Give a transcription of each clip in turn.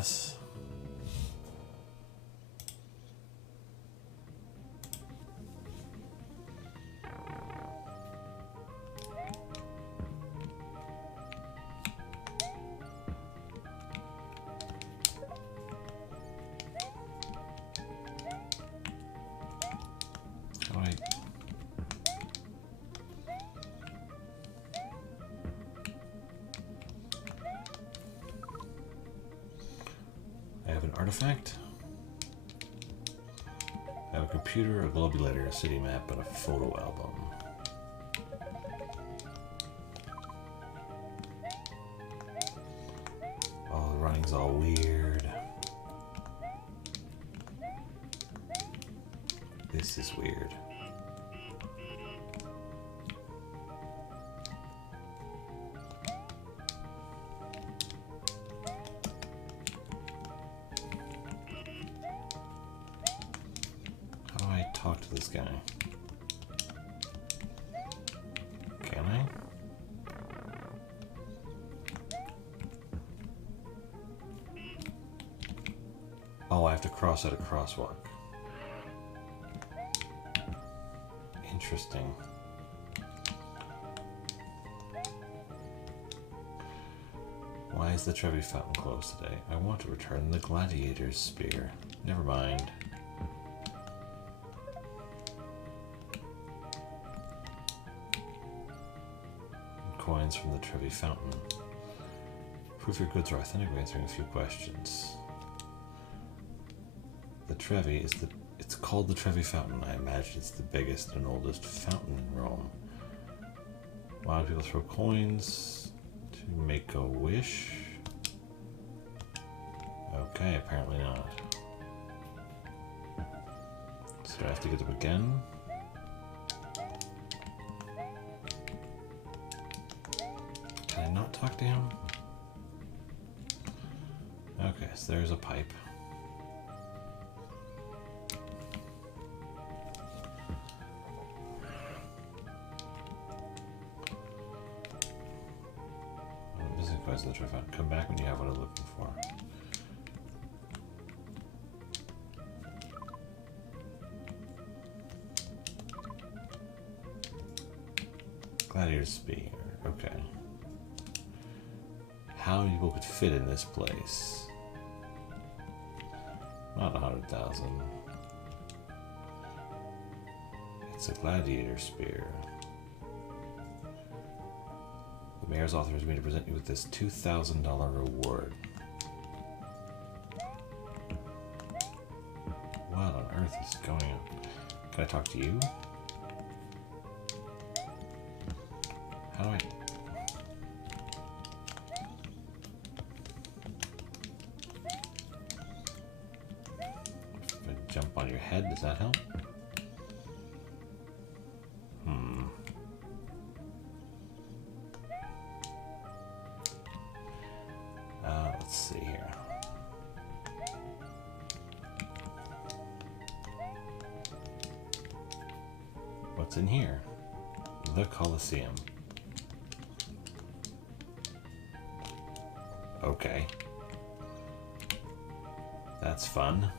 SNES. I have an artifact. I have a computer, a globulator, a city map, and a photo album. Oh, the running's all weird. This is weird. Talk to this guy. Can I? Oh, I have to cross out a crosswalk. Interesting. Why is the Trevi Fountain closed today? I want to return the gladiator's spear. Never mind. Coins from the Trevi Fountain. Prove your goods are authentic by answering a few questions. The Trevi is it's called the Trevi Fountain. I imagine it's the biggest and oldest fountain in Rome. Why do people throw coins to make a wish? Okay, apparently not. So do I have to get them again? Can I not talk to him? Okay, so there's a pipe. Visiting quests that I found. Come back when you have what I'm looking for. Gladiator's spear. Okay. How many people could fit in this place? Not 100,000. It's a gladiator spear. The mayor's authorized me to present you with this $2,000 reward. What on earth is going on? Can I talk to you? How do I... Jump on your head, does that help? Let's see here. What's in here? The Colosseum. Okay. That's fun.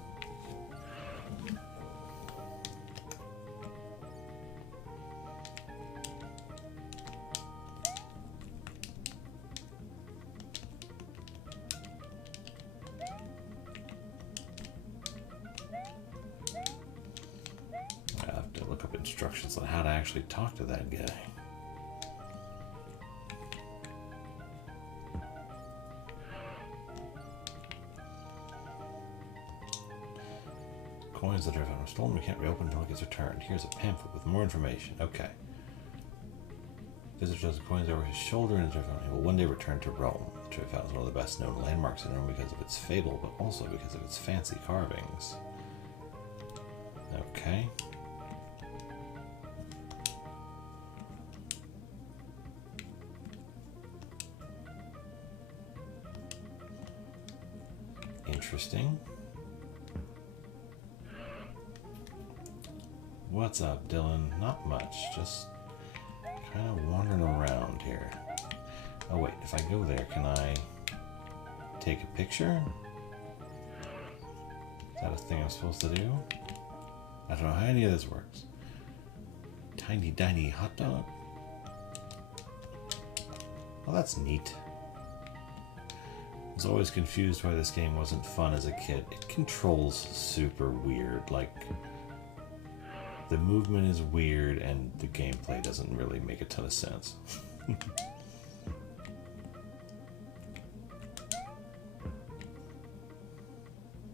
I have to look up instructions on how to actually talk to that guy. Coins that are stolen, we can't reopen until it gets returned. Here's a pamphlet with more information. Okay. Visitor does the coins over his shoulder and he will one day return to Rome. The Trevi Fountain is one of the best known landmarks in Rome because of its fable, but also because of its fancy carvings. Okay. Interesting. What's up, Dylan? Not much, just kind of wandering around here. Oh wait, if I go there, can I take a picture? that a thing I'm supposed to do? I don't know how any of this works. Tiny, tiny hot dog. Well, that's neat. I was always confused why this game wasn't fun as a kid. It controls super weird. Like, the movement is weird and the gameplay doesn't really make a ton of sense.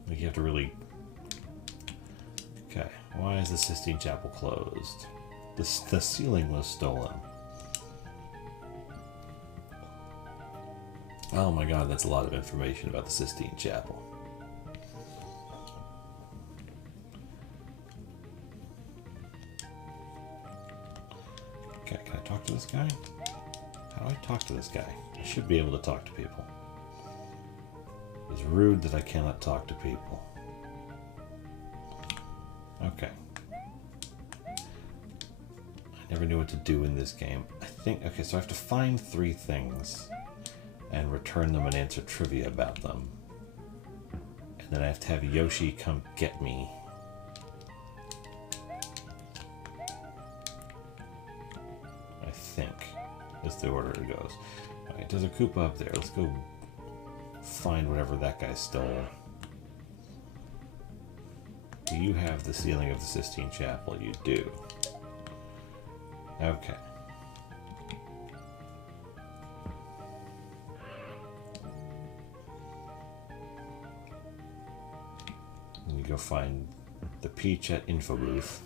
Like, you have to really... Okay, why is the Sistine Chapel closed? The ceiling was stolen. Oh my god, that's a lot of information about the Sistine Chapel. Okay, can I talk to this guy? How do I talk to this guy? I should be able to talk to people. It's rude that I cannot talk to people. Okay. I never knew what to do in this game. I think, okay, so I have to find 3 things and return them and answer trivia about them. And then I have to have Yoshi come get me. I think is the order it goes. Alright, there's a Koopa up there. Let's go find whatever that guy stole. Do you have the ceiling of the Sistine Chapel? You do. Okay. And you go find the Peach at Info Booth.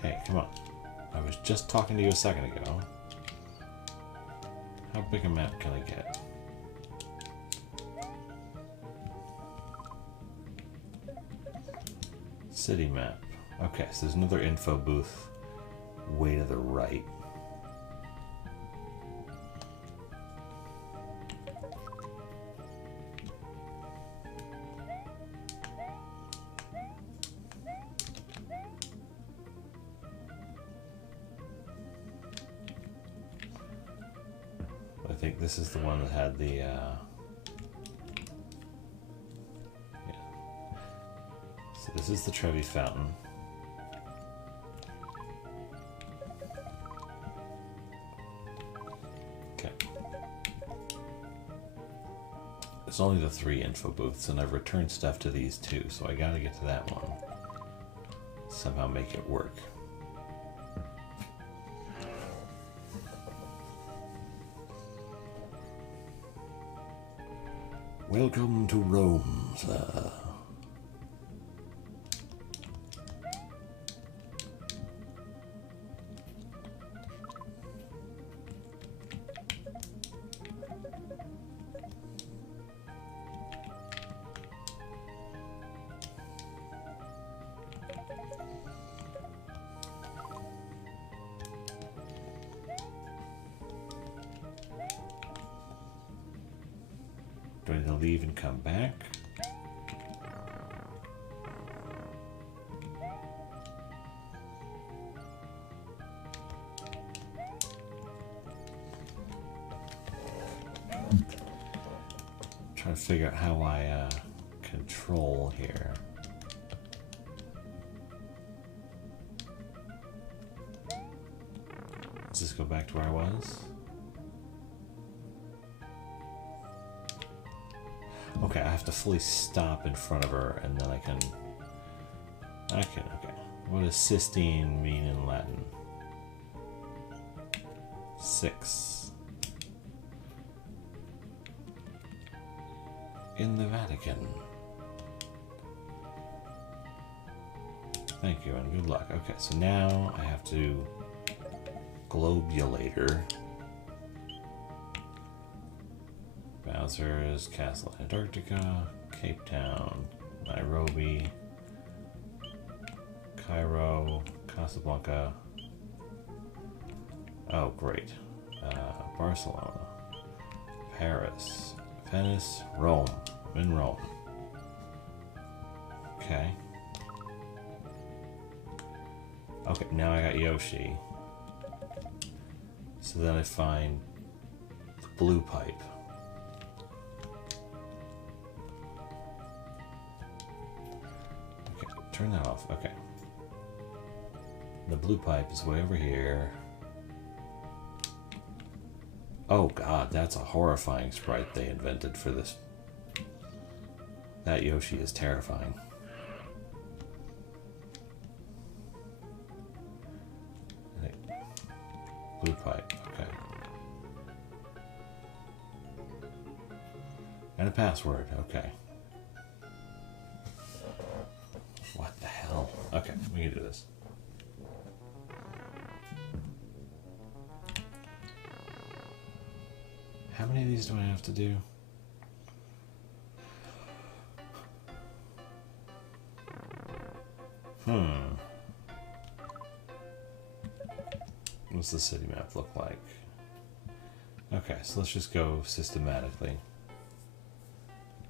Hey, come on. I was just talking to you a second ago. How big a map can I get? City map. Okay, so there's another info booth way to the right. I think this is the one that had the, yeah. So this is the Trevi Fountain. Okay. It's only the 3 info booths, and I've returned stuff to these 2, so I gotta get to that one. Somehow make it work. Welcome to Rome, sir. Do I need to leave and come back? Trying to figure out how I control here. Let's just go back to where I was. Okay, I have to fully stop in front of her, and then I can... Okay. What does Sistine mean in Latin? 6. In the Vatican. Thank you, and good luck. Okay, so now I have to... Globulator. Bowser's Castle, Antarctica, Cape Town, Nairobi, Cairo, Casablanca. Oh, great. Barcelona, Paris, Venice, Rome. I'm in Rome. Okay. Okay, now I got Yoshi. So then I find the blue pipe. Okay, turn that off. Okay. The blue pipe is way over here. Oh god, that's a horrifying sprite they invented for this. That Yoshi is terrifying. Blue pipe, okay. And a password, okay. What the hell? Okay, we can do this. How many of these do I have to do? What's the city map look like? Okay, so let's just go systematically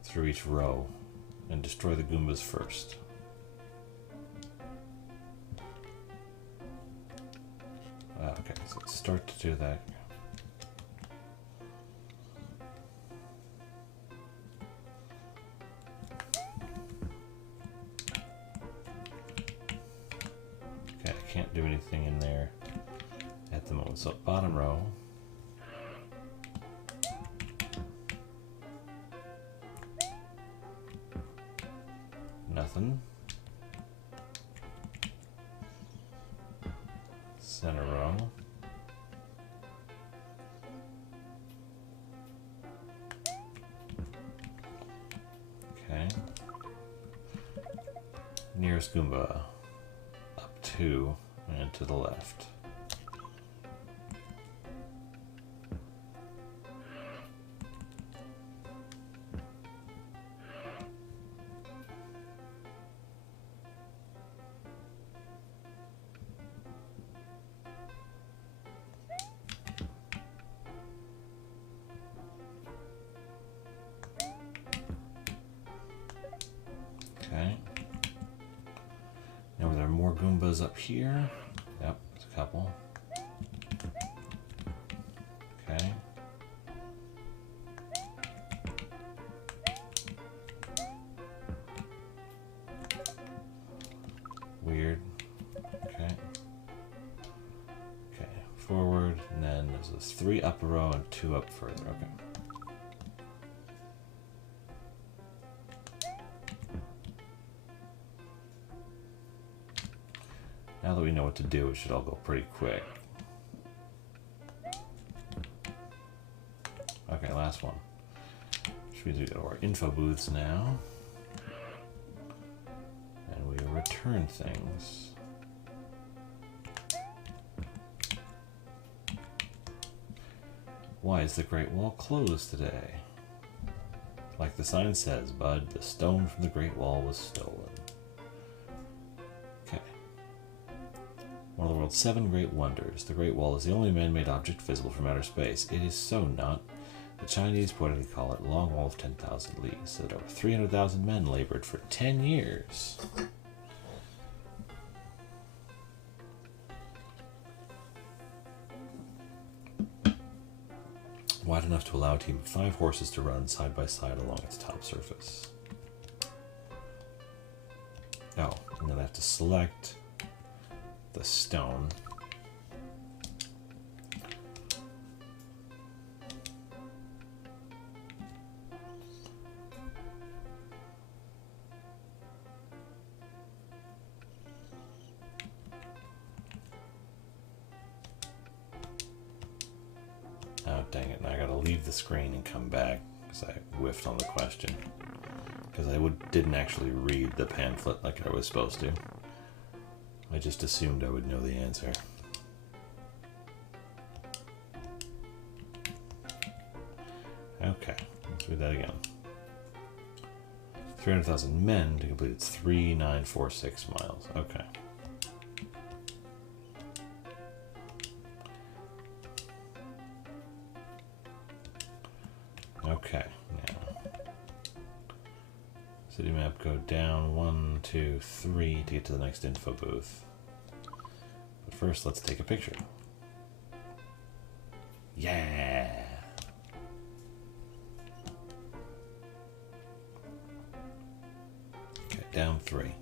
through each row and destroy the Goombas first. Okay, so let's start to do that. Okay, I can't do anything in there at the moment. So bottom row. Nothing. Center row. Okay. Nearest Goomba. Up 2 and to the left. Okay. Now, are there more Goombas up here? Yep, there's a couple. Okay. Weird. Okay. Okay, forward, and then there's a 3 up a row and 2 up further. Okay. Now that we know what to do, it should all go pretty quick. Okay, last one. Which means we go to our info booths now. And we return things. Why is the Great Wall closed today? Like the sign says, bud, the stone from the Great Wall was stolen. Okay. One of the world's 7 great wonders. The Great Wall is the only man-made object visible from outer space. It is so not. The Chinese pointedly call it Long Wall of 10,000 Leagues. That over 300,000 men labored for 10 years. Wide enough to allow a team of 5 horses to run side by side along its top surface. Oh, and then I have to select the stone. Oh, dang it. Now I gotta leave the screen and come back because I whiffed on the question. Because I didn't actually read the pamphlet like I was supposed to. I just assumed I would know the answer. Okay, let's read that again. 300,000 men to complete its 3,946 miles. Okay. Okay, now. City map, go down 1, 2, 3 to get to the next info booth. First, let's take a picture. Yeah! Okay, down 3.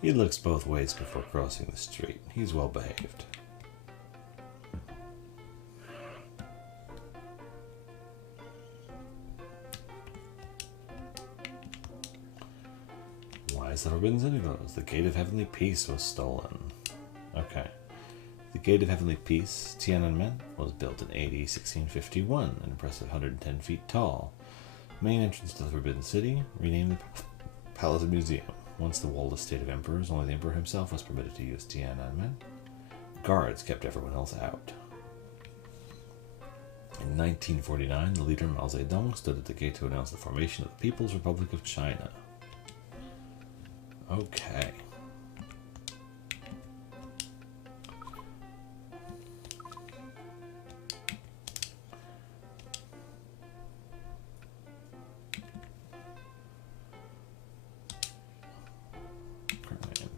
He looks both ways before crossing the street. He's well behaved. Why is there ribbons in those? The Gate of Heavenly Peace was stolen. Okay. The Gate of Heavenly Peace, Tiananmen, was built in AD 1651, an impressive 110 feet tall. Main entrance to the Forbidden City, renamed the Palace Museum. Once the walled estate of emperors, only the emperor himself was permitted to use Tiananmen. Guards kept everyone else out. In 1949, the leader Mao Zedong stood at the gate to announce the formation of the People's Republic of China. Okay.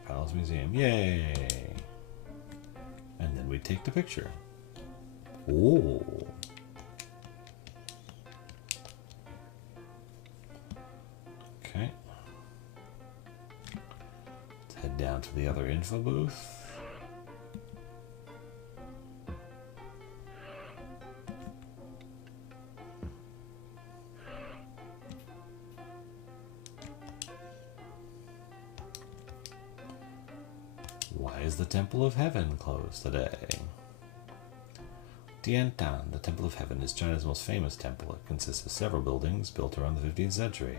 Palace Museum. Yay! And then we take the picture. Oh. Okay. Let's head down to the other info booth. Why is the Temple of Heaven closed today? Tiantan, the Temple of Heaven, is China's most famous temple. It consists of several buildings built around the 15th century,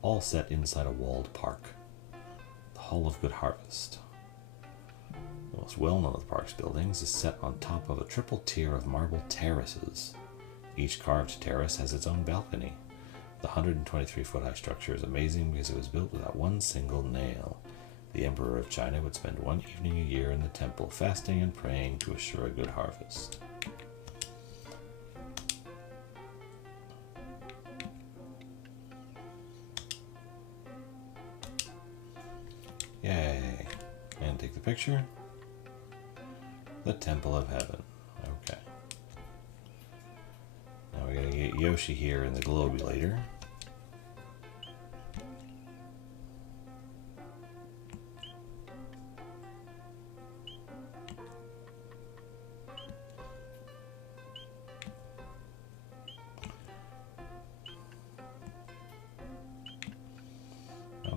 all set inside a walled park. The Hall of Good Harvest. The most well-known of the park's buildings is set on top of a triple tier of marble terraces. Each carved terrace has its own balcony. The 123-foot-high structure is amazing because it was built without one single nail. The Emperor of China would spend one evening a year in the temple, fasting and praying to assure a good harvest. Yay! And take the picture. The Temple of Heaven. Okay. Now we gotta get Yoshi here in the globulator.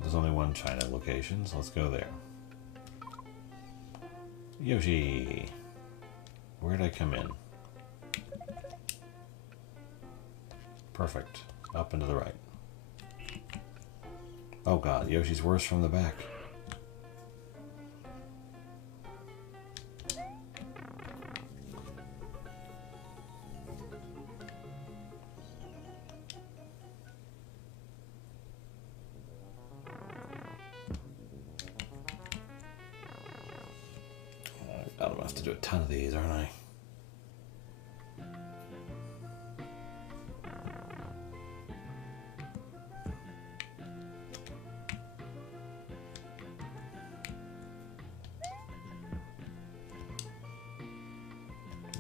There's only one China location, so let's go there. Yoshi! Where'd I come in? Perfect. Up and to the right. Oh god, Yoshi's worse from the back. I'm gonna have to do a ton of these, aren't I?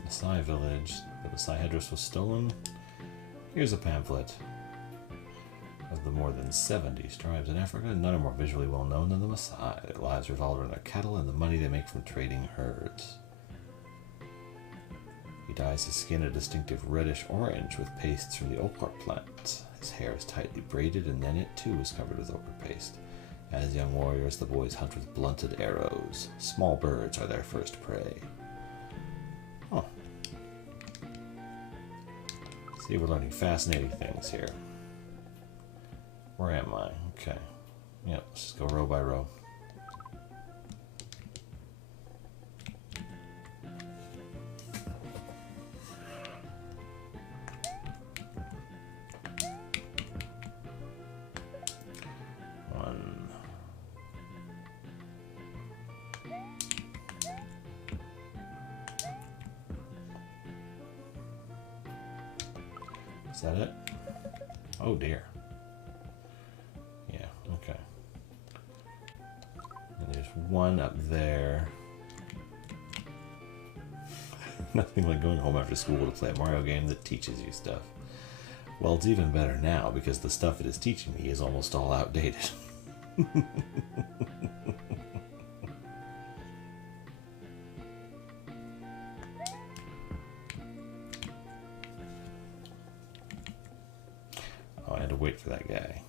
Maasai village. The Maasai headdress was stolen. Here's a pamphlet. Of the more than 70 tribes in Africa, none are more visually well known than the Maasai. Their lives revolve around their cattle and the money they make from trading herds. He dyes his skin a distinctive reddish-orange with pastes from the ochre plant. His hair is tightly braided, and then it too is covered with ochre paste. As young warriors, the boys hunt with blunted arrows. Small birds are their first prey. Oh. See, we're learning fascinating things here. Where am I? Okay. Yep, let's just go row by row. One. Is that it? Oh dear. Yeah, okay. one up there. Nothing like going home after school to play a Mario game that teaches you stuff. Well, it's even better now because the stuff it is teaching me is almost all outdated. Oh, I had to wait for that guy.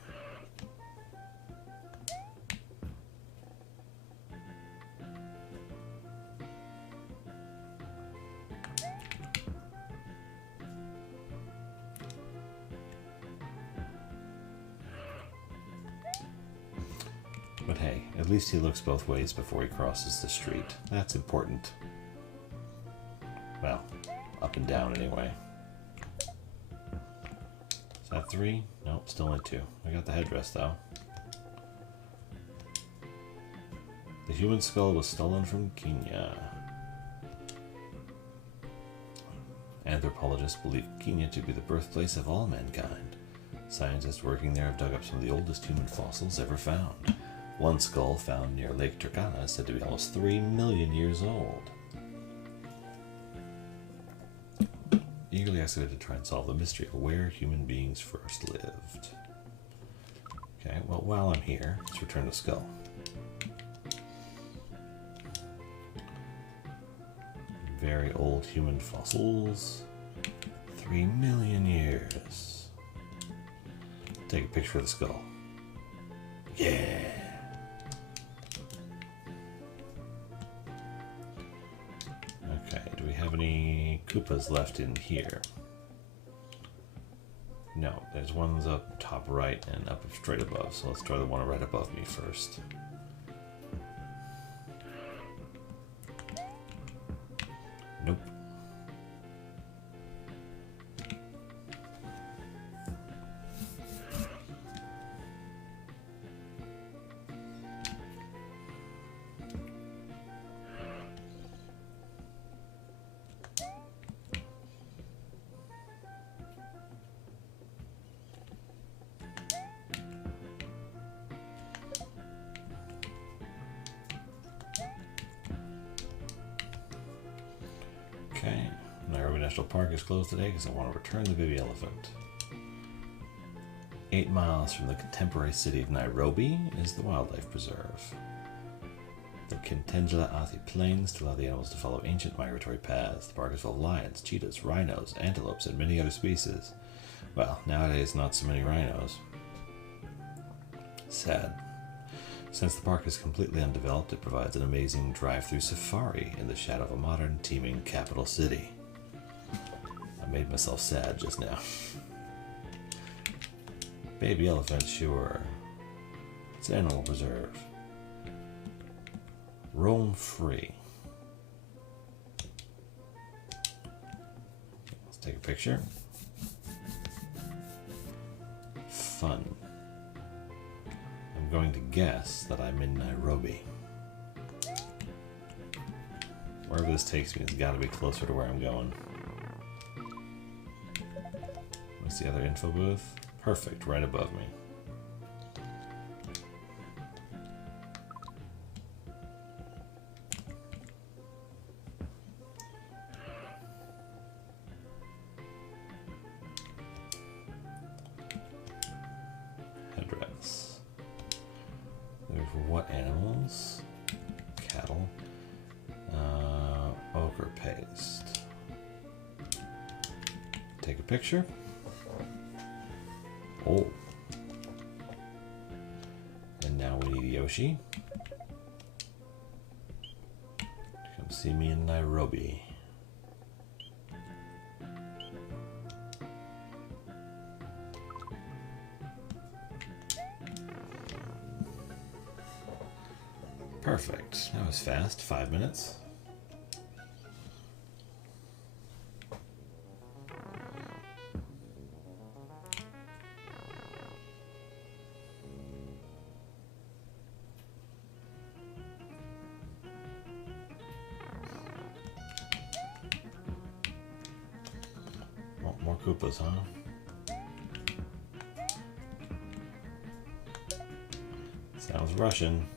But hey, at least he looks both ways before he crosses the street. That's important. Well, up and down anyway. Is that 3? Nope, still only 2. I got the headdress though. The human skull was stolen from Kenya. Anthropologists believe Kenya to be the birthplace of all mankind. Scientists working there have dug up some of the oldest human fossils ever found. One skull found near Lake Turkana is said to be almost 3 million years old. Eagerly excavated to try and solve the mystery of where human beings first lived. Okay, well, while I'm here, let's return the skull. Very old human fossils. 3 million years. Take a picture of the skull. Yeah! Okay, do we have any Koopas left in here? No, there's ones up top right and up straight above, so let's try the one right above me first. Nope. Okay, Nairobi National Park is closed today because I want to return the baby elephant. 8 miles from the contemporary city of Nairobi is the wildlife preserve. The Kitengela Athi Plains to allow the animals to follow ancient migratory paths. The park is full of lions, cheetahs, rhinos, antelopes, and many other species. Well, nowadays not so many rhinos. Sad. Since the park is completely undeveloped, it provides an amazing drive-through safari in the shadow of a modern, teeming capital city. I made myself sad just now. Baby elephant, sure. It's an animal preserve. Roam free. Let's take a picture. Fun. I'm going to guess that I'm in Nairobi. Wherever this takes me, it's got to be closer to where I'm going. What's the other info booth? Perfect, right above me. Headdress. For what animals? Cattle. Ochre paste. Take a picture. Oh. And now we need Yoshi. Come see me in Nairobi. Perfect. That was fast. 5 minutes. Oh, more Koopas, huh? Sounds Russian.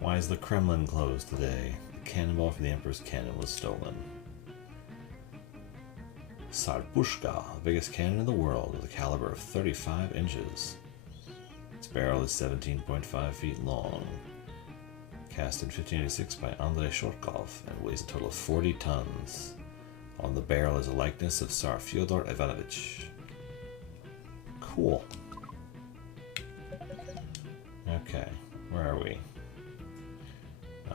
Why is the Kremlin closed today? The cannonball for the Emperor's cannon was stolen. Sarpushka, the biggest cannon in the world, with a caliber of 35 inches. Its barrel is 17.5 feet long. Cast in 1586 by Andrei Shortkov and weighs a total of 40 tons. On the barrel is a likeness of Tsar Fyodor Ivanovich. Cool. Okay, where are we?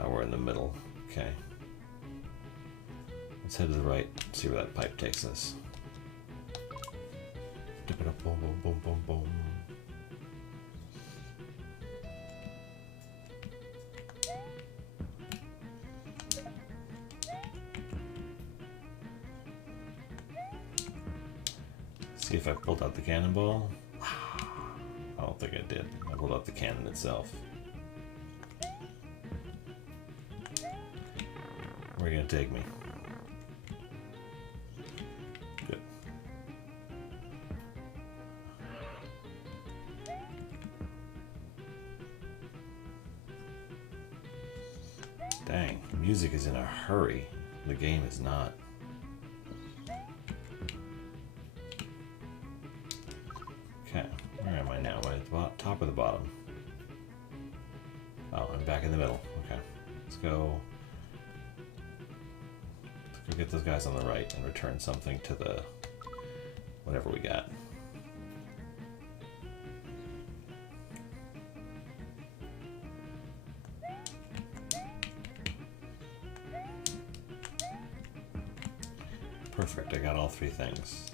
We're in the middle. Okay. Let's head to the right, see where that pipe takes us. Dip it up, boom, boom, boom, boom, boom. See if I pulled out the cannonball. I don't think I did. I pulled out the cannon itself. Where are you gonna take me? Good. Dang, the music is in a hurry. The game is not. Okay, where am I now? Am I at the top or the bottom? Oh, I'm back in the middle. Okay, let's go. Let's go get those guys on the right and return something to the whatever we got. Perfect, I got all three things.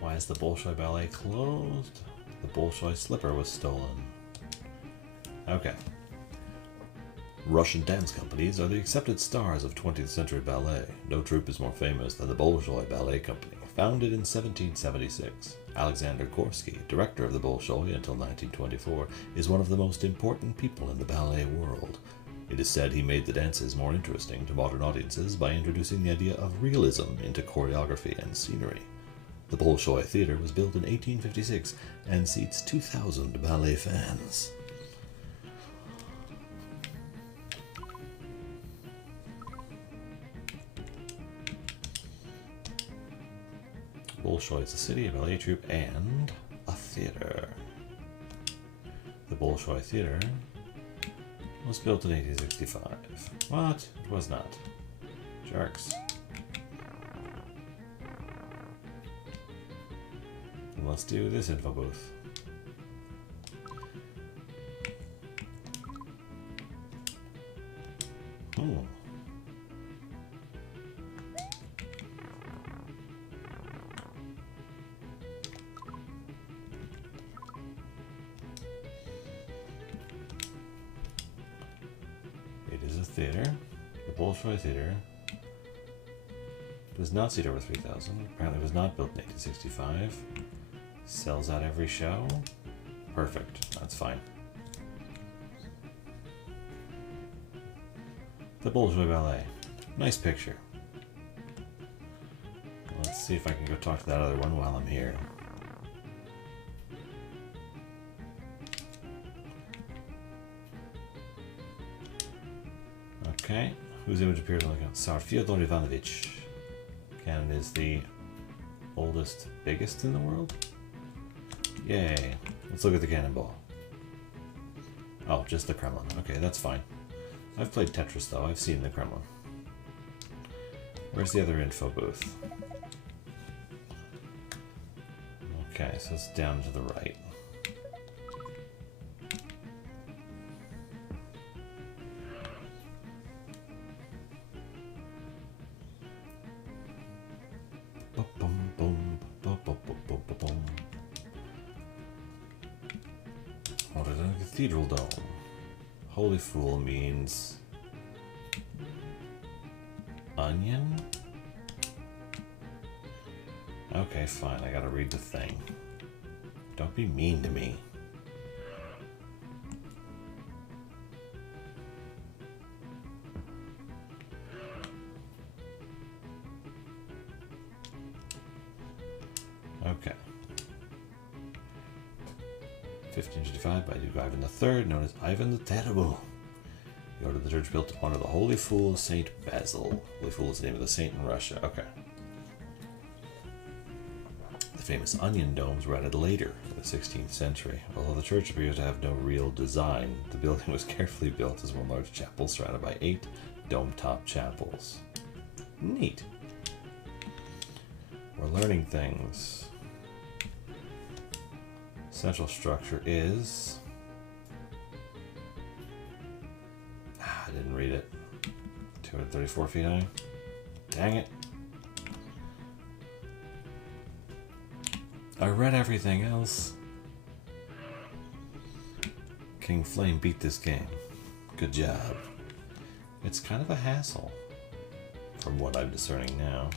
Why is the Bolshoi Ballet closed? The Bolshoi slipper was stolen. Okay. Russian dance companies are the accepted stars of 20th century ballet. No troupe is more famous than the Bolshoi Ballet Company. Founded in 1776, Alexander Gorsky, director of the Bolshoi until 1924, is one of the most important people in the ballet world. It is said he made the dances more interesting to modern audiences by introducing the idea of realism into choreography and scenery. The Bolshoi Theater was built in 1856 and seats 2,000 ballet fans. Bolshoi is a city, a ballet troupe, and a theater. The Bolshoi Theater was built in 1865. What? It was not. Jerks. And let's do this info booth. Hmm. It is a theater. The Bolshoi Theater does not seat over 3,000. Apparently was not built in 1865. Sells out every show. Perfect. That's fine. The Bolshoi Ballet. Nice picture. Let's see if I can go talk to that other one while I'm here. Okay. Whose image appears on the account? Tsar Fyodor Ivanovich. Cannon is the oldest, biggest in the world? Yay. Let's look at the cannonball. Oh, just the Kremlin. Okay, that's fine. I've played Tetris, though. I've seen the Kremlin. Where's the other info booth? Okay, so it's down to the right. What is a cathedral dome? Holy fool means onion? Okay, fine, I gotta read the thing. Don't be mean to me. Okay. 1555 by Duke Ivan III, known as Ivan the Terrible. He ordered the church built to honor the Holy Fool Saint Basil. Holy Fool is the name of the saint in Russia. Okay. The famous onion domes were added later in the 16th century. Although the church appears to have no real design, the building was carefully built as one large chapel surrounded by 8 dome-top chapels. Neat. We're learning things. Central structure is... I didn't read it. 234 feet high. Dang it. I read everything else. King Flame beat this game. Good job. It's kind of a hassle, from what I'm discerning now.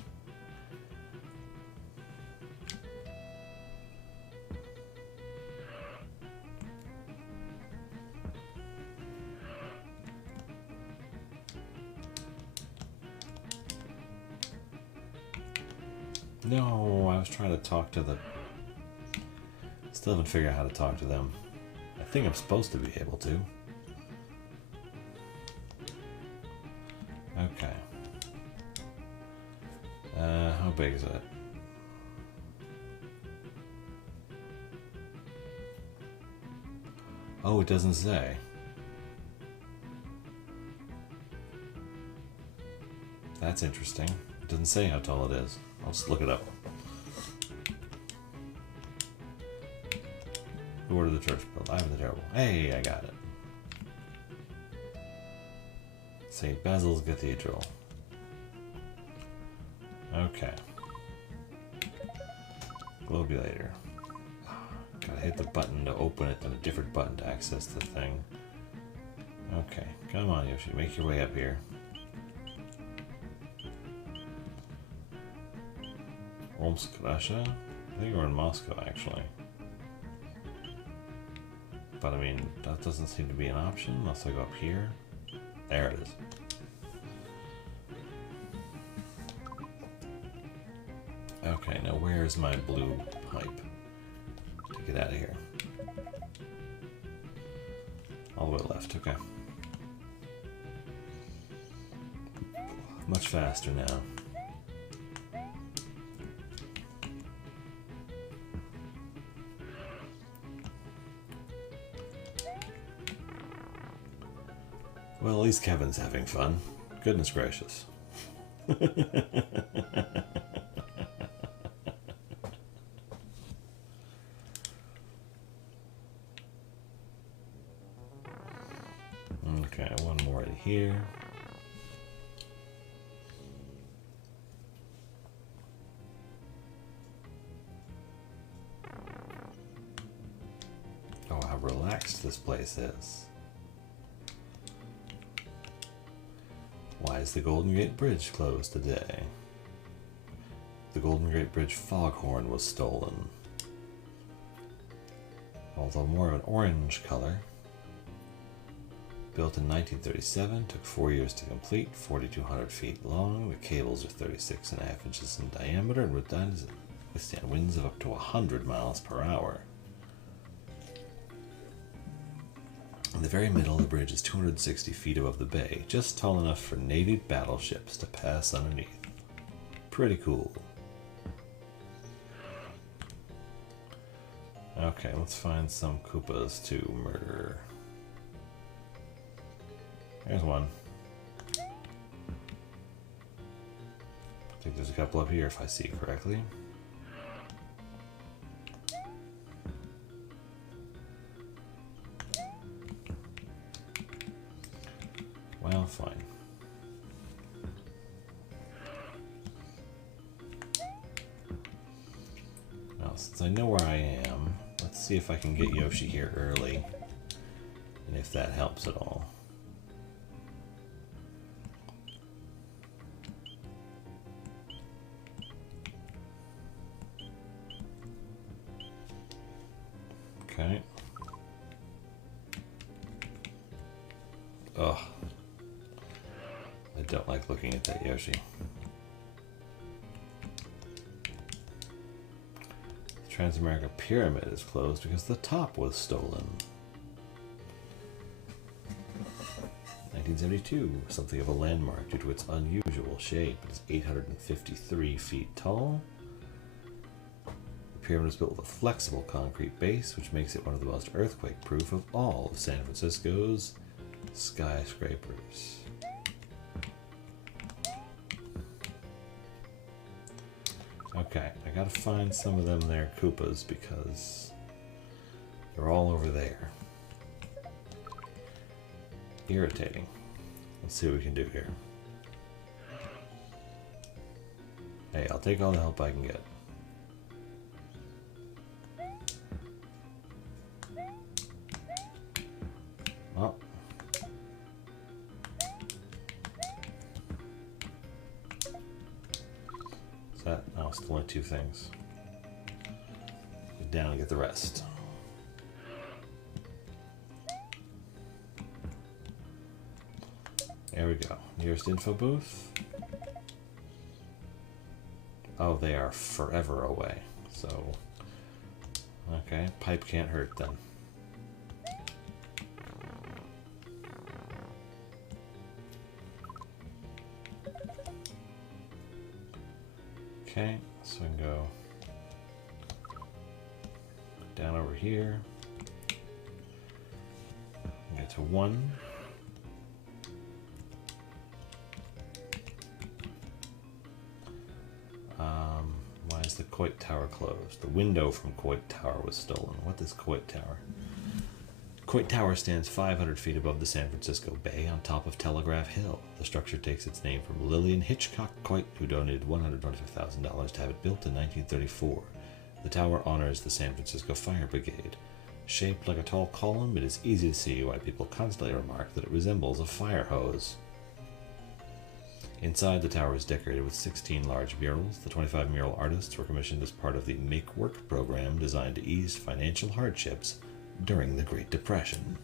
No, I was trying to talk to the... Still haven't figured out how to talk to them. I think I'm supposed to be able to. Okay. How big is it? Oh, it doesn't say. That's interesting. It doesn't say how tall it is. I'll just look it up. Who ordered the church built? Ivan the Terrible. Hey, I got it. St. Basil's Cathedral. Okay. Globulator. Gotta hit the button to open it and a different button to access the thing. Okay, come on Yoshi, make your way up here. Omsk, Russia? I think we're in Moscow actually. But I mean, that doesn't seem to be an option unless I go up here. There it is. Okay, now where's my blue pipe to get out of here? All the way left, okay. Much faster now. Well, at least Kevin's having fun. Goodness gracious. Okay, one more in here. Oh, how relaxed this place is. Why is the Golden Gate Bridge closed today? The Golden Gate Bridge foghorn was stolen. Although more of an orange color. Built in 1937, took 4 years to complete, 4,200 feet long. The cables are 36.5 inches in diameter and would withstand winds of up to 100 miles per hour. In the very middle, the bridge is 260 feet above the bay, just tall enough for Navy battleships to pass underneath. Pretty cool. Okay, let's find some Koopas to murder. There's one. I think there's a couple up here if I see correctly. Well, fine. Now, since I know where I am, let's see if I can get Yoshi here early, and if that helps at all. Okay. Ugh. I don't like looking at that Yoshi. The Transamerica Pyramid is closed because the top was stolen. 1972, something of a landmark due to its unusual shape. It is 853 feet tall. The pyramid is built with a flexible concrete base, which makes it one of the most earthquake-proof of all of San Francisco's skyscrapers. Okay, I gotta find some of them there Koopas because they're all over there. Irritating. Let's see what we can do here. Hey, I'll take all the help I can get. Oh. Is that? No, it's only two things. Get down and get the rest. There we go. Nearest info booth. Oh, they are forever away. So, okay, pipe can't hurt then. Okay, so I can go down over here. Get to 1. Why is the Coit Tower closed? The window from Coit Tower was stolen. What is Coit Tower? Coit Tower stands 500 feet above the San Francisco Bay on top of Telegraph Hill. The structure takes its name from Lillian Hitchcock Coit, who donated $125,000 to have it built in 1934. The tower honors the San Francisco Fire Brigade. Shaped like a tall column, it is easy to see why people constantly remark that it resembles a fire hose. Inside, the tower is decorated with 16 large murals. The 25 mural artists were commissioned as part of the Make Work program designed to ease financial hardships during the Great Depression.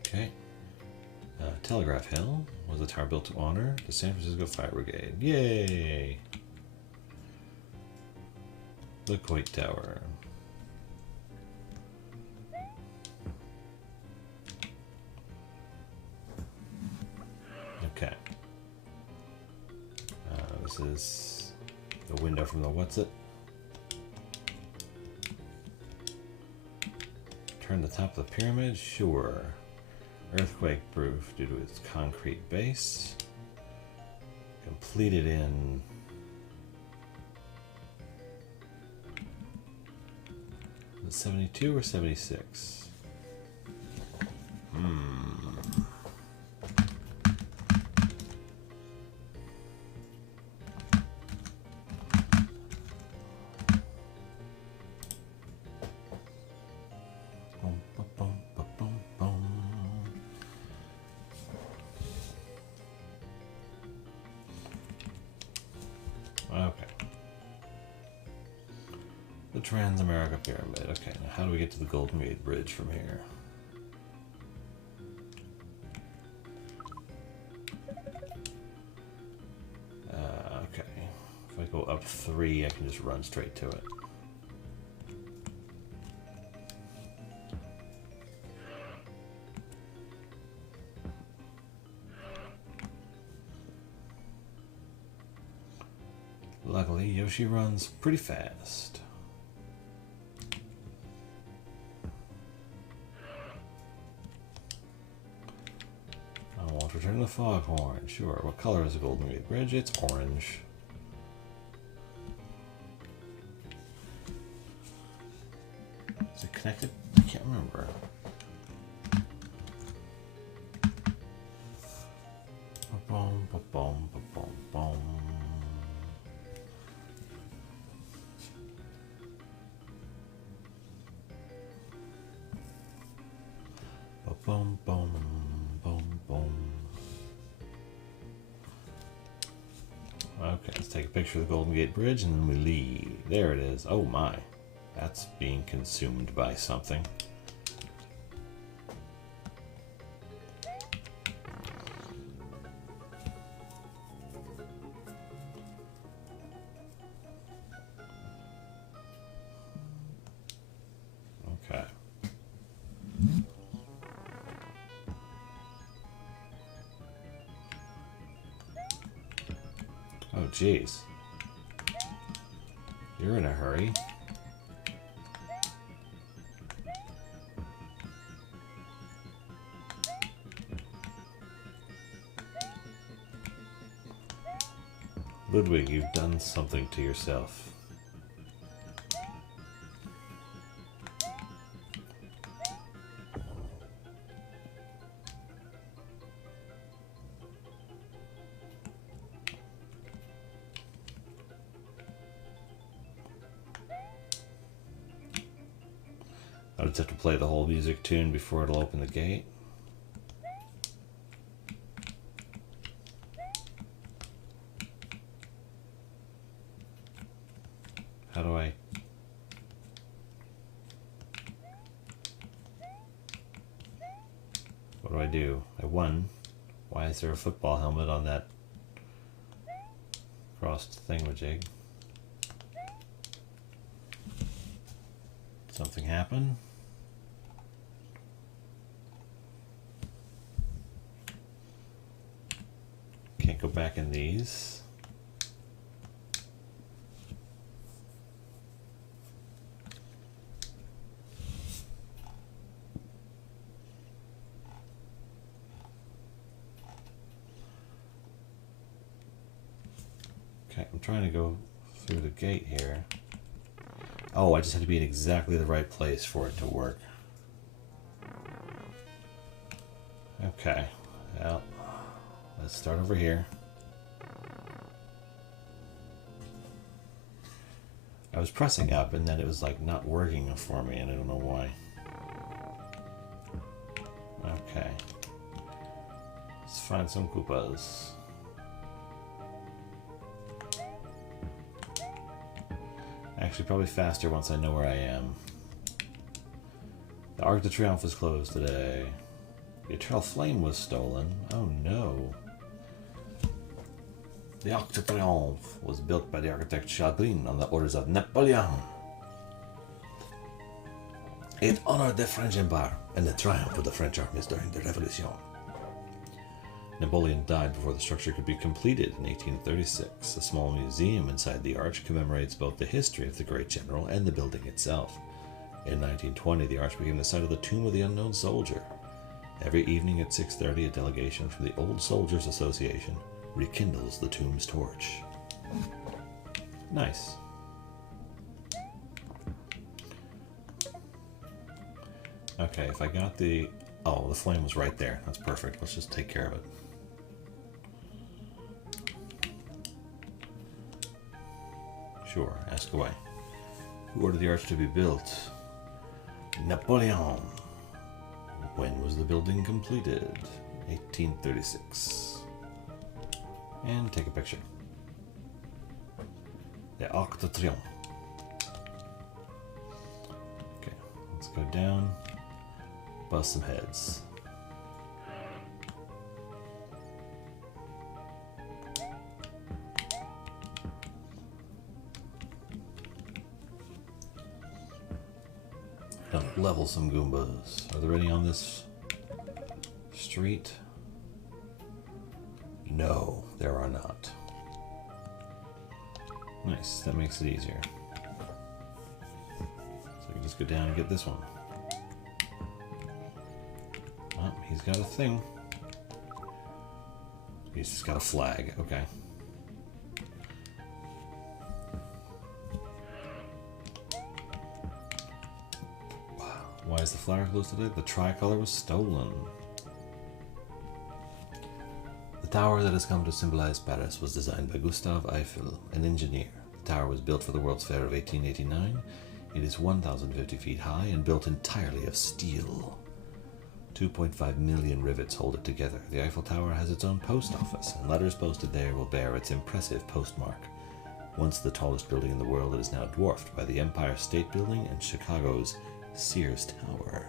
Okay. Telegraph Hill was a tower built to honor the San Francisco Fire Brigade. Yay! The Coit Tower. Okay. This is the window from the what's it? Turn the top of the pyramid? Sure. Earthquake proof due to its concrete base. Completed in 72 or 76? Okay. The Transamerica Pyramid. Okay, now how do we get to the Golden Gate Bridge from here? Okay. If I go up 3, I can just run straight to it. Luckily, Yoshi runs pretty fast. I want to return the foghorn. Sure. What color is the Golden Gate Bridge? It's orange. Is it connected? I can't remember. Ba-boom, ba-boom, ba-boom, boom. Boom, boom, boom, boom. Okay, let's take a picture of the Golden Gate Bridge and then we leave. There it is. Oh my. That's being consumed by something. Oh, jeez. You're in a hurry. Ludwig, you've done something to yourself. I'll just have to play the whole music tune before it'll open the gate. How do I... What do I do? I won. Why is there a football helmet on that crossed thingamajig? Something happen? Can't go back in these. Okay, I'm trying to go through the gate here. Oh, I just had to be in exactly the right place for it to work. Okay, well, let's start over here. I was pressing up and then it was like not working for me and I don't know why. Okay. Let's find some Koopas. Actually, probably faster once I know where I am. The Arc de Triomphe is closed today. The Eternal Flame was stolen. Oh no. The Arc de Triomphe was built by the architect Chagrin on the orders of Napoleon. It honored the French Empire and the triumph of the French armies during the Revolution. Napoleon died before the structure could be completed in 1836. A small museum inside the arch commemorates both the history of the great general and the building itself. In 1920, the arch became the site of the Tomb of the Unknown Soldier. Every evening at 6:30, a delegation from the Old Soldiers Association rekindles the tomb's torch. Nice. Okay, if I got the... Oh, the flame was right there. That's perfect. Let's just take care of it. Sure, ask away. Who ordered the arch to be built? Napoleon. When was the building completed? 1836. And take a picture. The Arc de Triomphe. Okay, let's go down. Bust some heads. Now level some Goombas. Are there any on this street? No, there are not. Nice, that makes it easier. So we can just go down and get this one. Oh, he's got a thing. He's just got a flag, okay. Why is the flower closed today? The tricolor was stolen. The tower that has come to symbolize Paris was designed by Gustave Eiffel, an engineer. The tower was built for the World's Fair of 1889. It is 1,050 feet high and built entirely of steel. 2.5 million rivets hold it together. The Eiffel Tower has its own post office, and letters posted there will bear its impressive postmark. Once the tallest building in the world, it is now dwarfed by the Empire State Building and Chicago's Sears Tower.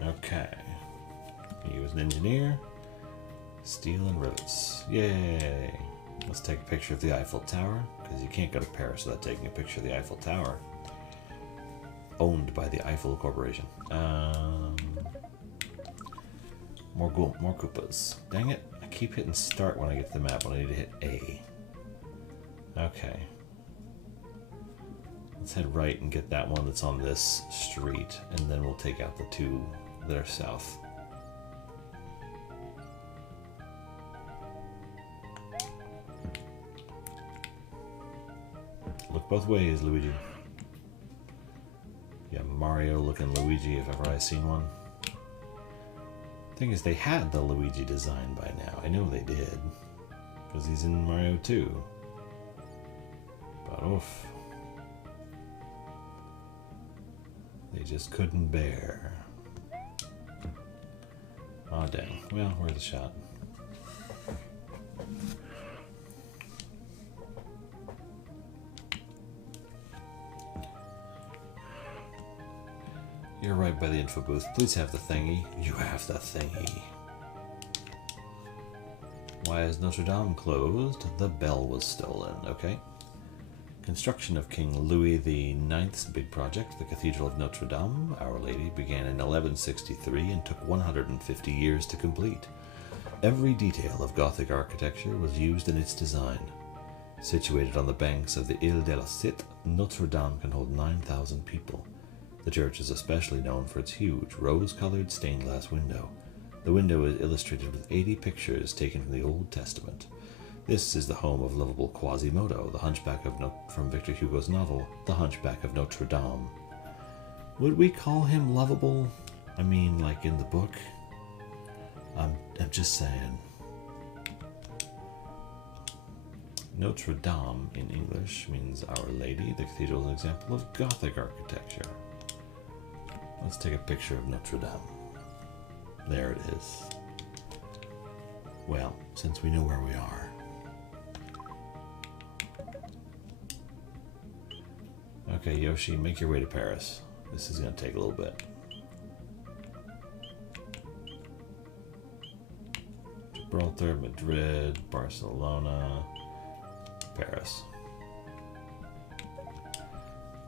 Okay. He was an engineer. Steel and rivets. Yay! Let's take a picture of the Eiffel Tower, because you can't go to Paris without taking a picture of the Eiffel Tower. Owned by the Eiffel Corporation. More Koopas. Dang it. I keep hitting start when I get to the map when I need to hit A. Okay. Let's head right and get that one that's on this street, and then we'll take out the two that are south. Look both ways, Luigi. Yeah, Mario looking Luigi if ever I seen one. Thing is, they had the Luigi design by now. I know they did, because he's in Mario 2. But oof. They just couldn't bear. Aw, dang. Well, where's the shot? You're right by the info booth. Please have the thingy. You have the thingy. Why is Notre Dame closed? The bell was stolen. Okay. Construction of King Louis IX's big project, the Cathedral of Notre Dame, Our Lady, began in 1163 and took 150 years to complete. Every detail of Gothic architecture was used in its design. Situated on the banks of the Ile de la Cite, Notre Dame can hold 9,000 people. The church is especially known for its huge, rose-colored stained glass window. The window is illustrated with 80 pictures taken from the Old Testament. This is the home of lovable Quasimodo, the hunchback from Victor Hugo's novel, The Hunchback of Notre Dame. Would we call him lovable? I mean, like in the book? I'm just saying. Notre Dame in English means Our Lady. The cathedral is an example of Gothic architecture. Let's take a picture of Notre Dame. There it is. Well, since we know where we are. Okay, Yoshi, make your way to Paris. This is going to take a little bit. Gibraltar, Madrid, Barcelona, Paris.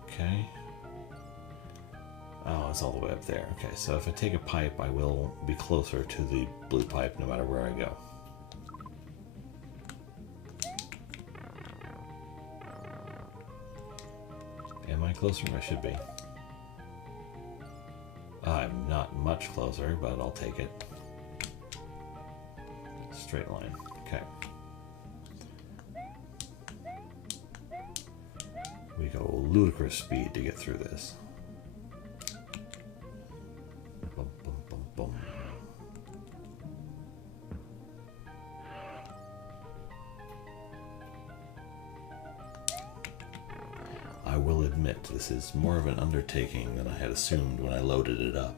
Okay. Oh, it's all the way up there. Okay, so if I take a pipe, I will be closer to the blue pipe no matter where I go. Am I closer? I should be. I'm not much closer, but I'll take it. Straight line. Okay. We go ludicrous speed to get through this. Bum, bum, bum, bum. I will admit, this is more of an undertaking than I had assumed when I loaded it up.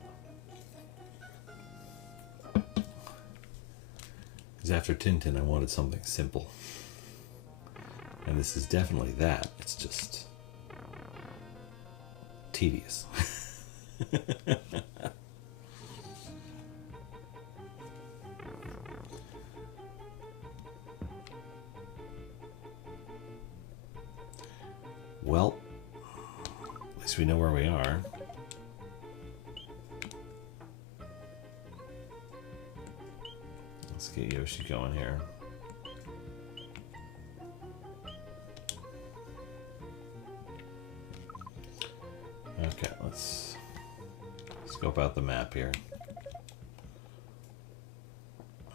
Because after Tintin, I wanted something simple. And this is definitely that. It's just tedious. Well, at least we know where we are. Let's get Yoshi going here. Okay, let's scope out the map here.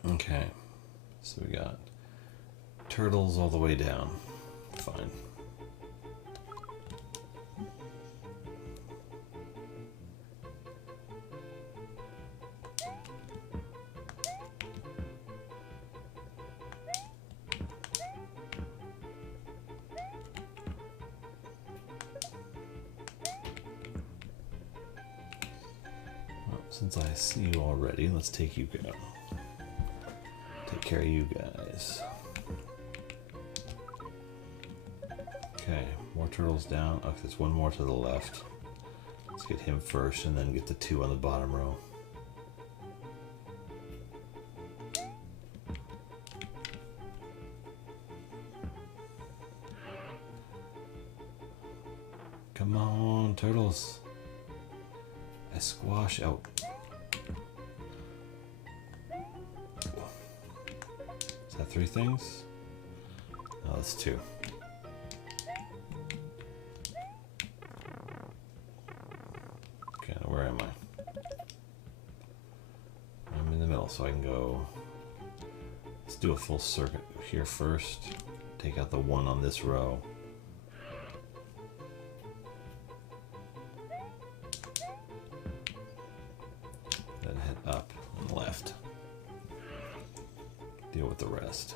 Okay, so we got turtles all the way down. Fine. Since I see you already, let's take you go. Take care of you guys. Okay, more turtles down. Oh, there's one more to the left. Let's get him first and then get the two on the bottom row. Come on, turtles. I squash out. 3 things? Oh, that's 2. Okay, now where am I? I'm in the middle, so I can go... Let's do a full circuit here first. Take out the 1 on this row. Then head up and left. Deal with the rest.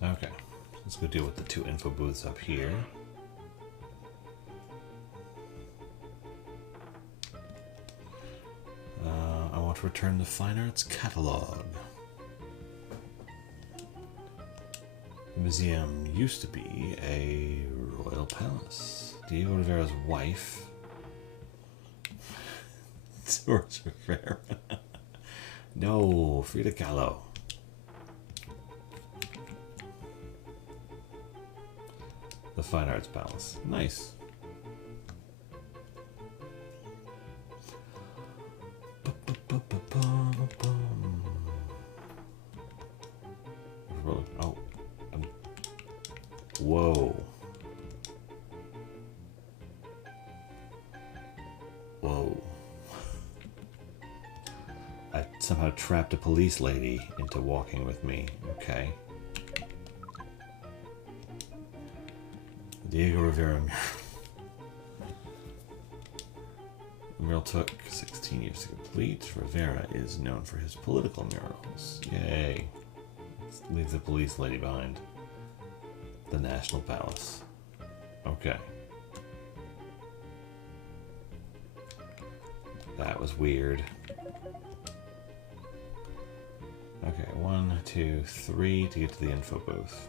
Okay, let's go deal with the 2 info booths up here. I want to return the Fine Arts catalog. The museum used to be a royal palace. Diego Rivera's wife, George Rivera. No, Frida Kahlo. The Fine Arts Palace. Nice. Oh. Whoa. Whoa. I somehow trapped a police lady into walking with me. Okay. Diego Rivera mural took 16 years to complete. Rivera is known for his political murals. Yay. Let's leave the police lady behind. The National Palace. Okay. That was weird. Okay, 1, 2, 3 to get to the info booth.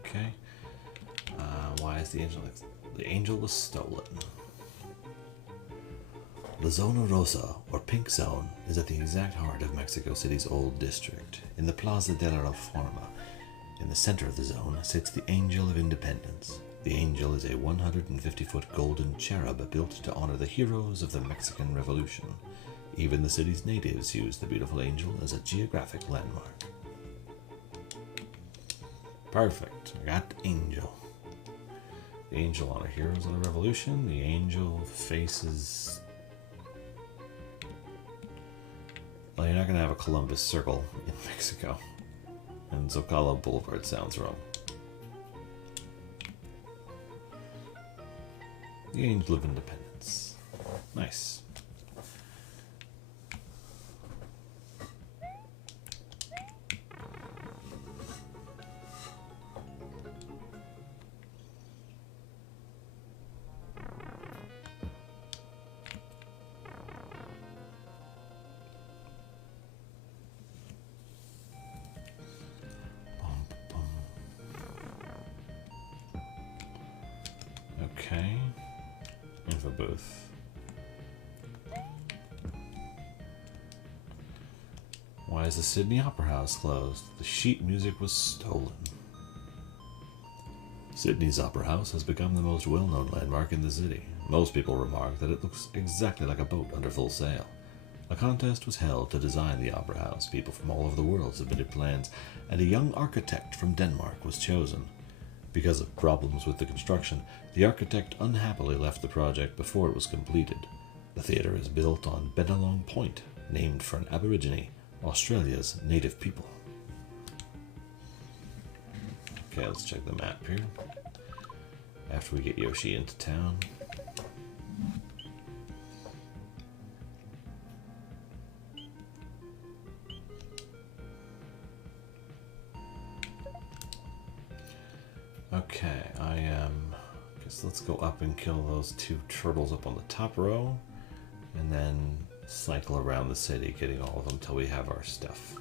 Okay. Why is the angel? The angel was stolen. The Zona Rosa, or Pink Zone, is at the exact heart of Mexico City's old district, in the Plaza de la Reforma. In the center of the zone sits the Angel of Independence. The angel is a 150-foot golden cherub built to honor the heroes of the Mexican Revolution. Even the city's natives use the beautiful angel as a geographic landmark. Perfect. I got the angel. The angel honor heroes of the revolution. The angel faces... Well, you're not going to have a Columbus Circle in Mexico. And Zocalo Boulevard sounds wrong. The Angel of Independence. Nice. Okay. Info booth. Why is the Sydney Opera House closed? The sheet music was stolen. Sydney's Opera House has become the most well-known landmark in the city. Most people remark that it looks exactly like a boat under full sail. A contest was held to design the Opera House. People from all over the world submitted plans, and a young architect from Denmark was chosen. Because of problems with the construction, the architect unhappily left the project before it was completed. The theatre is built on Bennelong Point, named for an Aborigine, Australia's native people. Okay, let's check the map here. After we get Yoshi into town. Okay, I am. Guess let's go up and kill those 2 turtles up on the top row, and then cycle around the city, getting all of them till we have our stuff.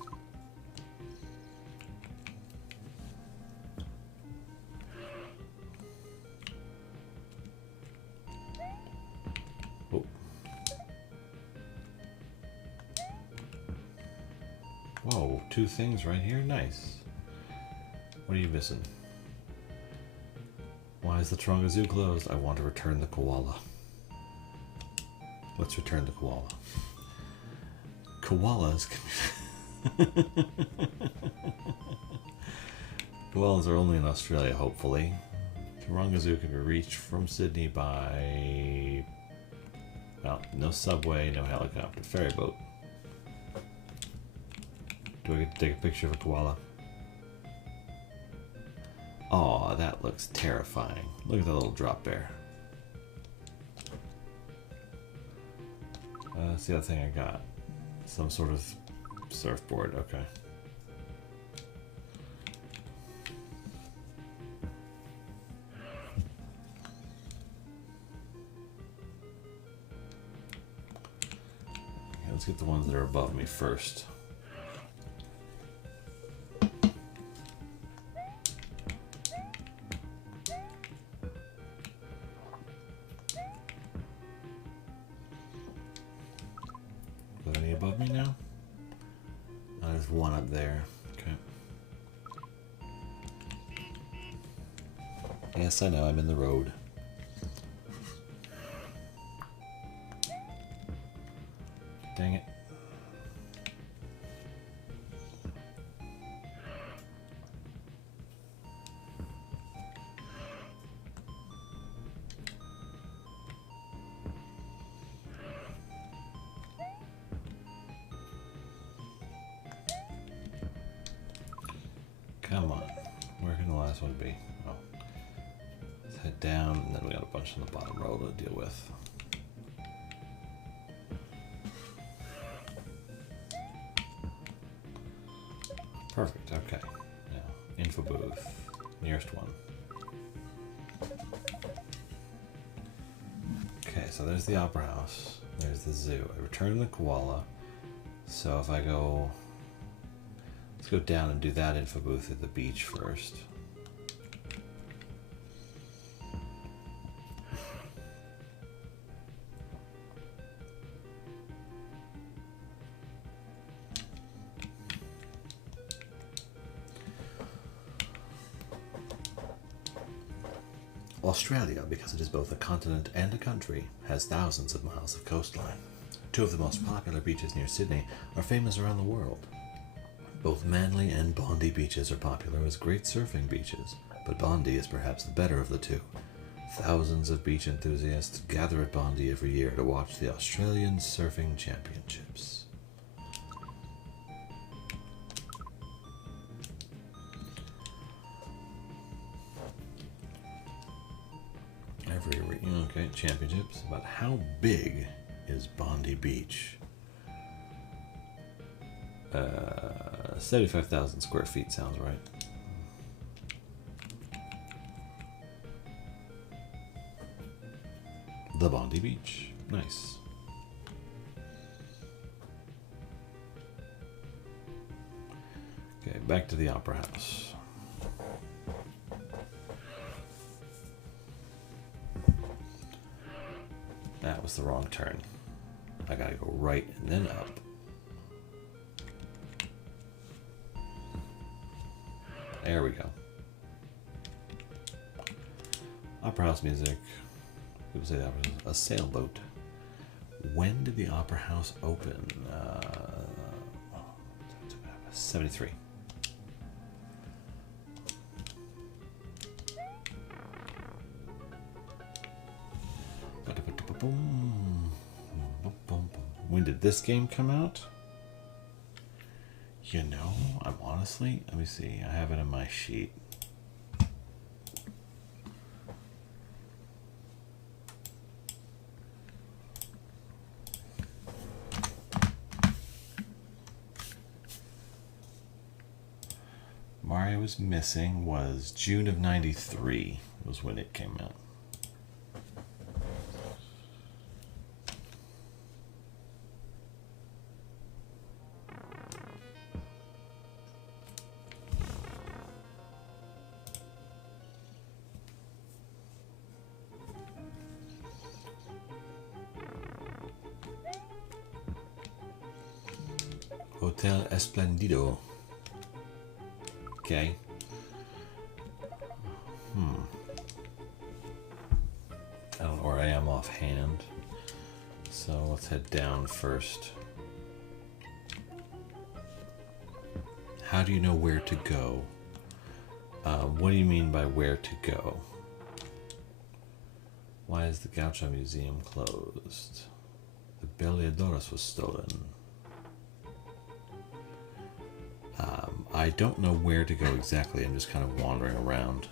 Oh. Whoa, 2 things right here? Nice. What are you missing? Why is the Taronga Zoo closed? I want to return the koala. Let's return the koala. Koalas can Koalas are only in Australia, hopefully. Taronga Zoo can be reached from Sydney by... well, no subway, no helicopter, ferry boat. Do I get to take a picture of a koala? Aw, that looks terrifying. Look at that little drop bear. That's the other thing I got. Some sort of surfboard, okay. Okay, let's get the ones that are above me first. Above me now? Oh, there's one up there. Okay. Yes, I know, I'm in the road. Dang it. Come on. Where can the last one be? Oh. Let's head down, and then we got a bunch on the bottom row to deal with. Perfect, okay. Now, info booth. Nearest one. Okay, so there's the Opera House. There's the zoo. I returned the koala. So if I go... let's go down and do that info booth at the beach first. Australia, because it is both a continent and a country, has thousands of miles of coastline. 2 of the most popular beaches near Sydney are famous around the world. Both Manly and Bondi beaches are popular as great surfing beaches, but Bondi is perhaps the better of the 2. Thousands of beach enthusiasts gather at Bondi every year to watch the Australian Surfing Championships. Okay, championships. But how big is Bondi Beach? 75,000 square feet sounds right. The Bondi Beach. Nice. Okay, back to the Opera House. That was the wrong turn. I gotta go right and then up. There we go. Opera House music. People say that was a sailboat. When did the Opera House open? 73. When did this game come out? You know, I'm honestly, let me see, I have it in my sheet. sorry I was missing was June of '93 was when it came out. Hotel Esplendido. Okay. I don't know where I am offhand. So let's head down first. How do you know where to go? What do you mean by where to go? Why is the Gaucho Museum closed? The Belliadores was stolen. I don't know where to go exactly. I'm just kind of wandering around.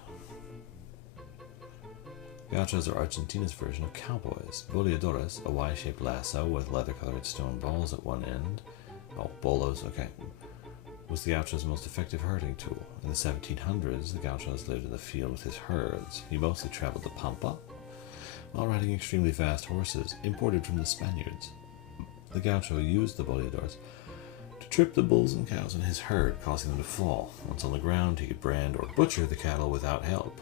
Gauchos are Argentina's version of cowboys. Boleadores, a Y-shaped lasso with leather-colored stone balls at one end. Oh, bolos, okay. Was the Gaucho's most effective herding tool. In the 1700s, the Gauchos lived in the field with his herds. He mostly traveled the Pampa, while riding extremely fast horses imported from the Spaniards. The Gaucho used the boleadores to trip the bulls and cows in his herd, causing them to fall. Once on the ground, he could brand or butcher the cattle without help.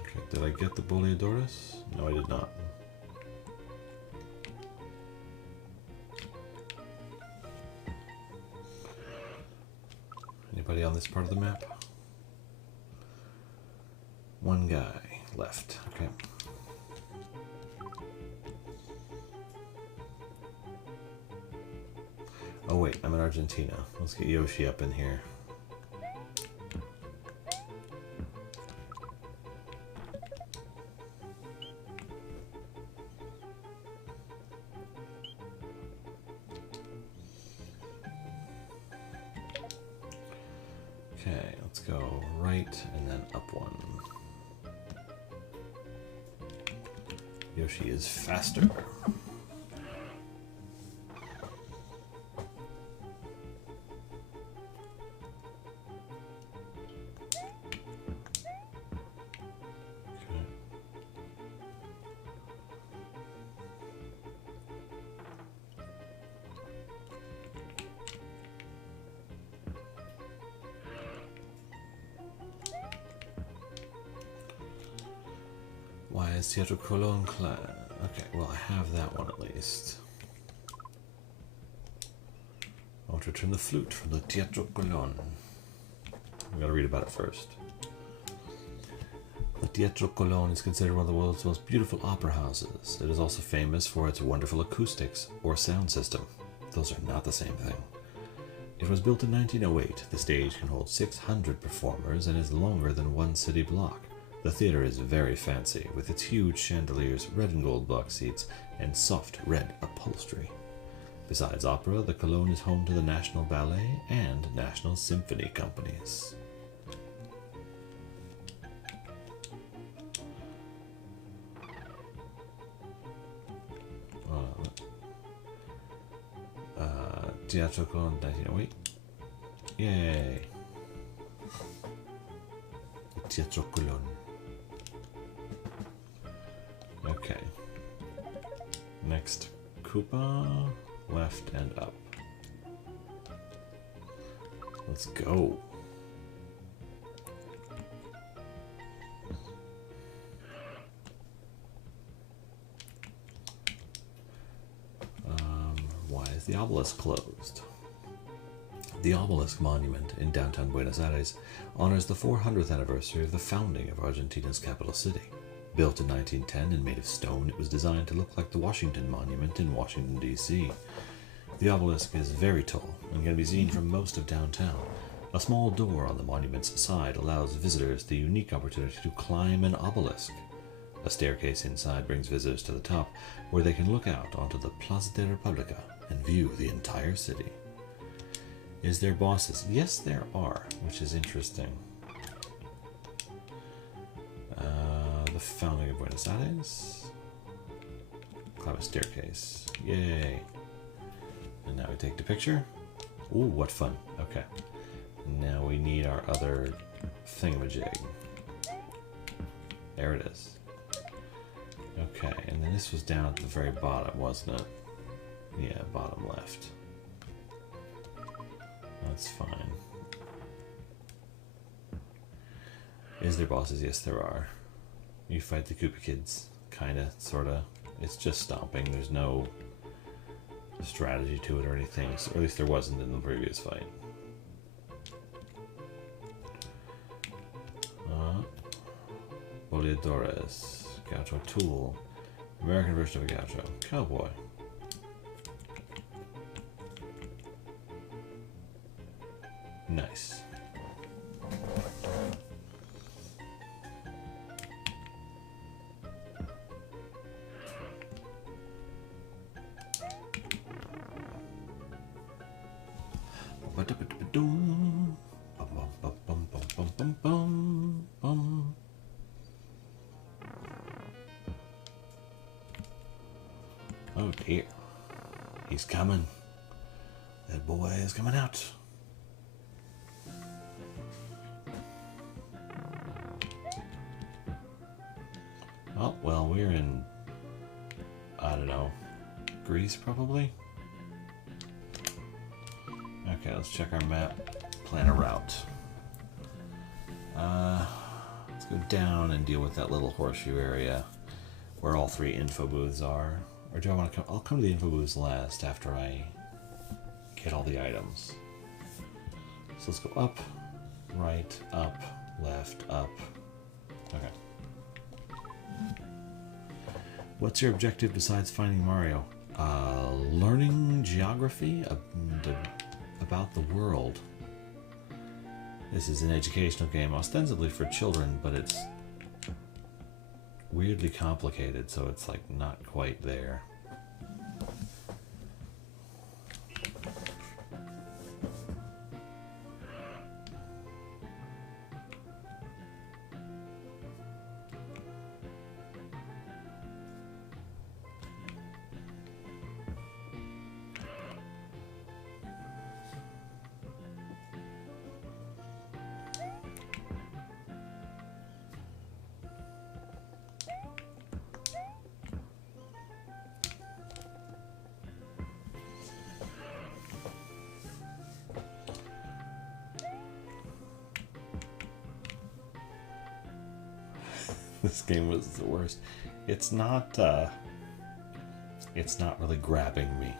Okay, did I get the boleadores? No, I did not. Anybody on this part of the map? One guy left. Okay. Oh wait, I'm in Argentina. Let's get Yoshi up in here. Okay, let's go right and then up one. Yoshi is faster. Why is Teatro Colón class? Okay, well I have that one at least. I want to return the flute from the Teatro Colón. We gotta read about it first. The Teatro Colón is considered one of the world's most beautiful opera houses. It is also famous for its wonderful acoustics or sound system. Those are not the same thing. It was built in 1908. The stage can hold 600 performers and is longer than one city block. The theater is very fancy, with its huge chandeliers, red and gold box seats, and soft red upholstery. Besides opera, the Colón is home to the National Ballet and National Symphony companies. Teatro Colón 1908. Yay! Teatro Colón. Okay. Next, Koopa, left and up. Let's go. Why is the obelisk closed? The obelisk monument in downtown Buenos Aires honors the 400th anniversary of the founding of Argentina's capital city. Built in 1910 and made of stone, it was designed to look like the Washington Monument in Washington, D.C. The obelisk is very tall and can be seen from most of downtown. A small door on the monument's side allows visitors the unique opportunity to climb an obelisk. A staircase inside brings visitors to the top, where they can look out onto the Plaza de República and view the entire city. Is there bosses? Yes, there are, which is interesting. The founding of Buenos Aires. Climb a staircase. Yay. And now we take the picture. Ooh, what fun. Okay. Now we need our other thingamajig. There it is. Okay, and then this was down at the very bottom, wasn't it? Yeah, bottom left. That's fine. Is there bosses? Yes, there are. You fight the Koopa Kids. Kinda, sorta. It's just stomping. There's no strategy to it or anything. Or at least there wasn't in the previous fight. Boleadores. Gaucho tool. American version of a gaucho. Cowboy. Nice. Oh dear. He's coming. That boy is coming out. Oh, well, we're in, I don't know, Greece probably? Okay, let's check our map, plan a route. Let's go down and deal with that little horseshoe area where all 3 info booths are. Or do I want to come? I'll come to the info booths last after I get all the items. So let's go up, right, up, left, up. Okay. What's your objective besides finding Mario? Learning geography about the world. This is an educational game, ostensibly for children, but it's weirdly complicated, so it's like not quite there. This game was the worst. It's not really grabbing me.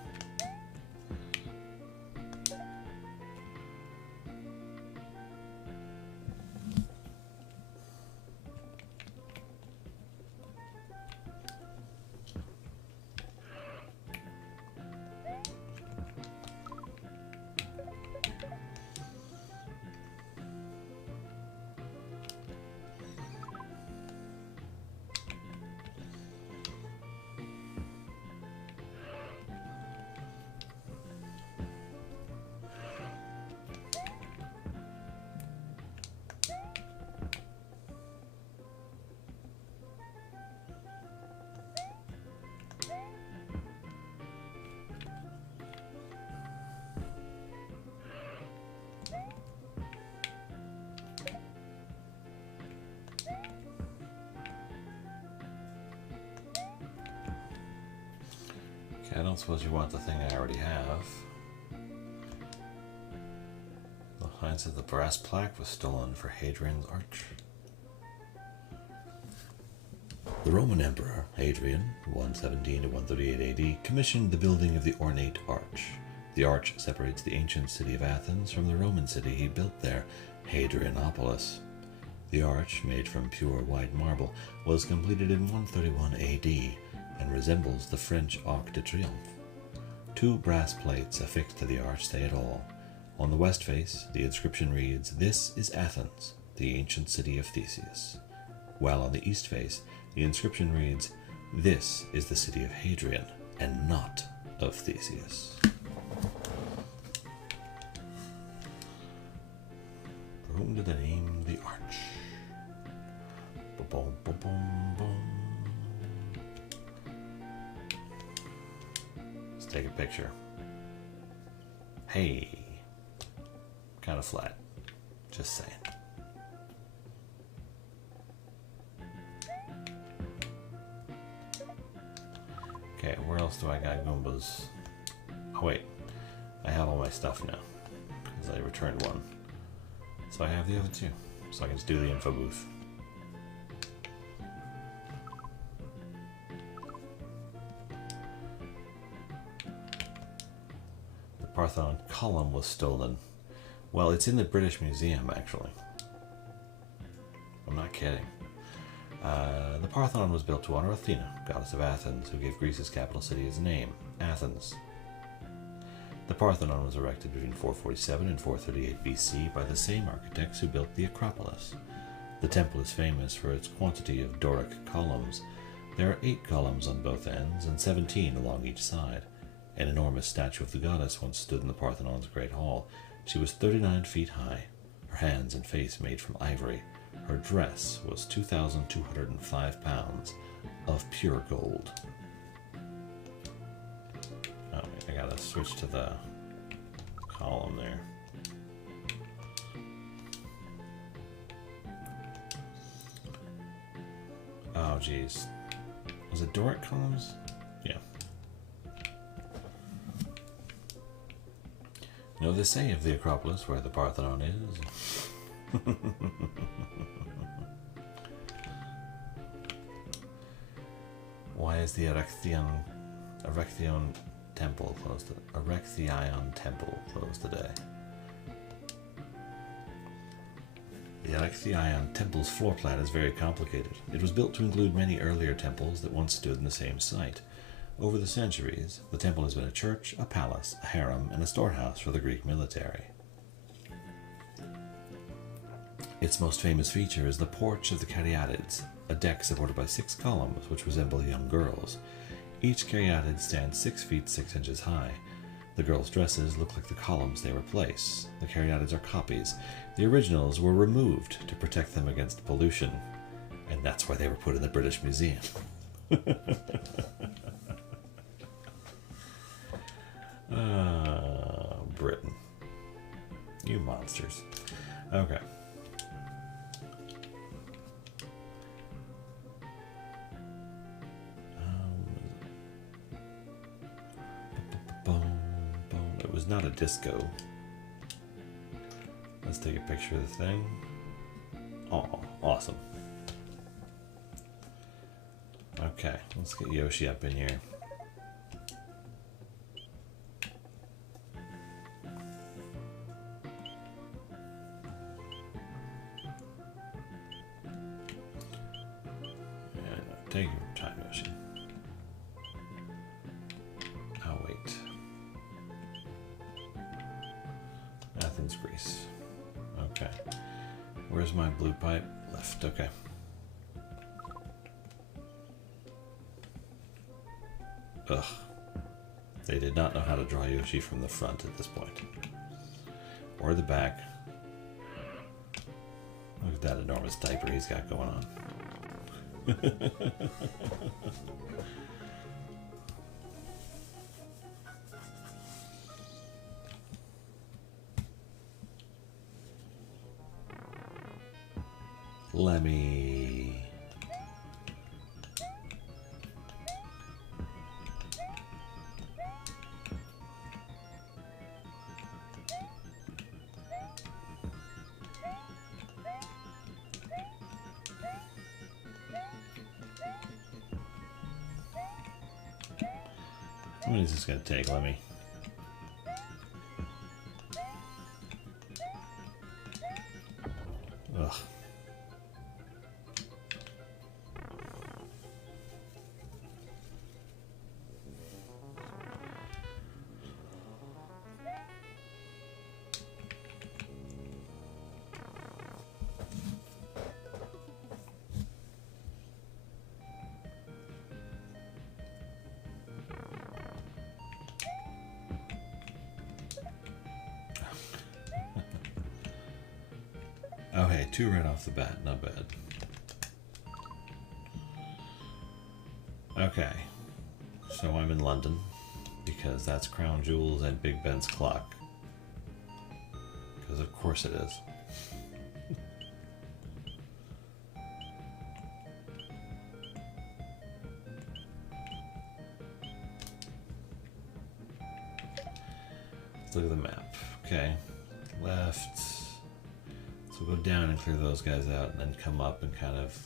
Okay, I don't suppose you want the thing I already have. The Heinz of the brass plaque was stolen for Hadrian's Arch. The Roman Emperor Hadrian, 117 to 138 AD, commissioned the building of the ornate arch. The arch separates the ancient city of Athens from the Roman city he built there, Hadrianopolis. The arch, made from pure white marble, was completed in 131 AD and resembles the French Arc de Triomphe. 2 brass plates affixed to the arch say it all. On the west face, the inscription reads, "This is Athens, the ancient city of Theseus," while on the east face, the inscription reads, "This is the city of Hadrian, and not of Theseus." to the name of the arch. Boom, boom, boom, boom. Let's take a picture. Hey, kind of flat. Just saying. Okay, where else do I got Goombas? Oh wait, I have all my stuff now, because I returned one. So I have the other two, so I can just do the info booth. The Parthenon column was stolen. Well, it's in the British Museum, actually. I'm not kidding. The Parthenon was built to honor Athena, goddess of Athens, who gave Greece's capital city its name, Athens. The Parthenon was erected between 447 and 438 BC by the same architects who built the Acropolis. The temple is famous for its quantity of Doric columns. There are 8 columns on both ends and 17 along each side. An enormous statue of the goddess once stood in the Parthenon's Great Hall. She was 39 feet high, her hands and face made from ivory. Her dress was 2,205 pounds of pure gold. Oh, I gotta switch to the column there. Oh, geez. Was it Doric columns? Yeah. You know, they say of the Acropolis where the Parthenon is. Why is the Erechtheion temple closed? Erechtheion temple closed today. The Erechtheion temple's floor plan is very complicated. It was built to include many earlier temples that once stood in the same site. Over the centuries, the temple has been a church, a palace, a harem, and a storehouse for the Greek military. Its most famous feature is the Porch of the Caryatids, a deck supported by 6 columns which resemble young girls. Each Caryatid stands 6 feet 6 inches high. The girls' dresses look like the columns they replace. The Caryatids are copies. The originals were removed to protect them against pollution, and that's why they were put in the British Museum. Britain. You monsters. Okay. It was not a disco. Let's take a picture of the thing. Oh, awesome. Okay, let's get Yoshi up in here. Take your time, Yoshi. Oh, wait. Athens, Greece. Okay. Where's my blue pipe? Left. Okay. Ugh. They did not know how to draw Yoshi from the front at this point. Or the back. Look at that enormous diaper he's got going on. Lemmy. How many is this going to take, Lemmy? Ugh. Oh hey, 2 right off the bat, not bad. Okay, so I'm in London, because that's Crown Jewels and Big Ben's clock. Because of course it is. Let's look at the map. Okay, left. So go down and clear those guys out, and then come up and kind of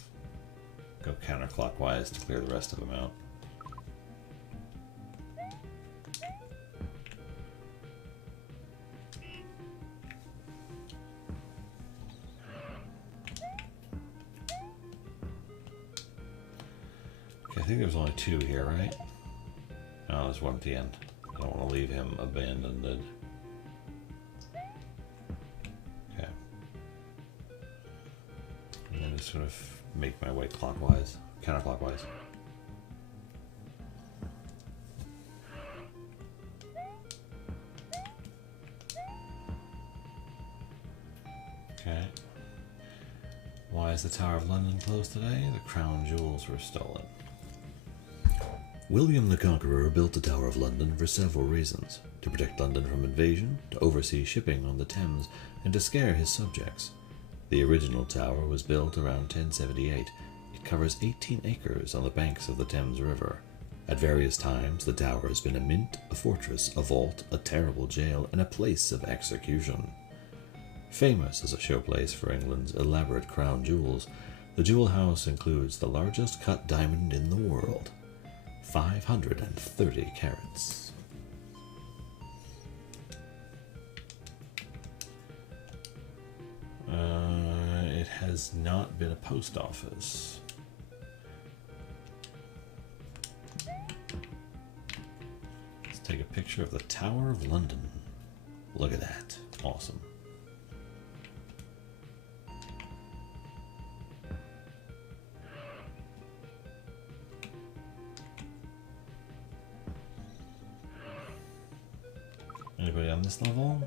go counterclockwise to clear the rest of them out. Okay, I think there's only 2 here, right? Oh, there's one at the end. I don't want to leave him abandoned. Okay. And then just sort of make my way clockwise, counterclockwise. Okay. Why is the Tower of London closed today? The crown jewels were stolen. William the Conqueror built the Tower of London for several reasons: to protect London from invasion, to oversee shipping on the Thames, and to scare his subjects. The original tower was built around 1078. It covers 18 acres on the banks of the Thames River. At various times, the tower has been a mint, a fortress, a vault, a terrible jail, and a place of execution. Famous as a showplace for England's elaborate crown jewels, the jewel house includes the largest cut diamond in the world, 530 carats. It has not been a post office. Let's take a picture of the Tower of London. Look at that. Awesome. Anybody on this level?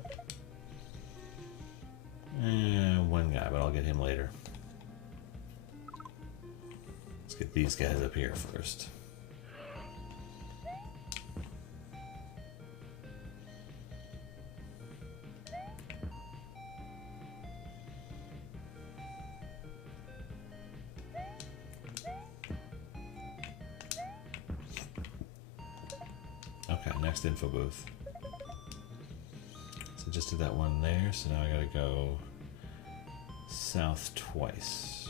One guy, but I'll get him later. Let's get these guys up here first. Okay, next info booth. So just did that one there, so now I gotta go south twice.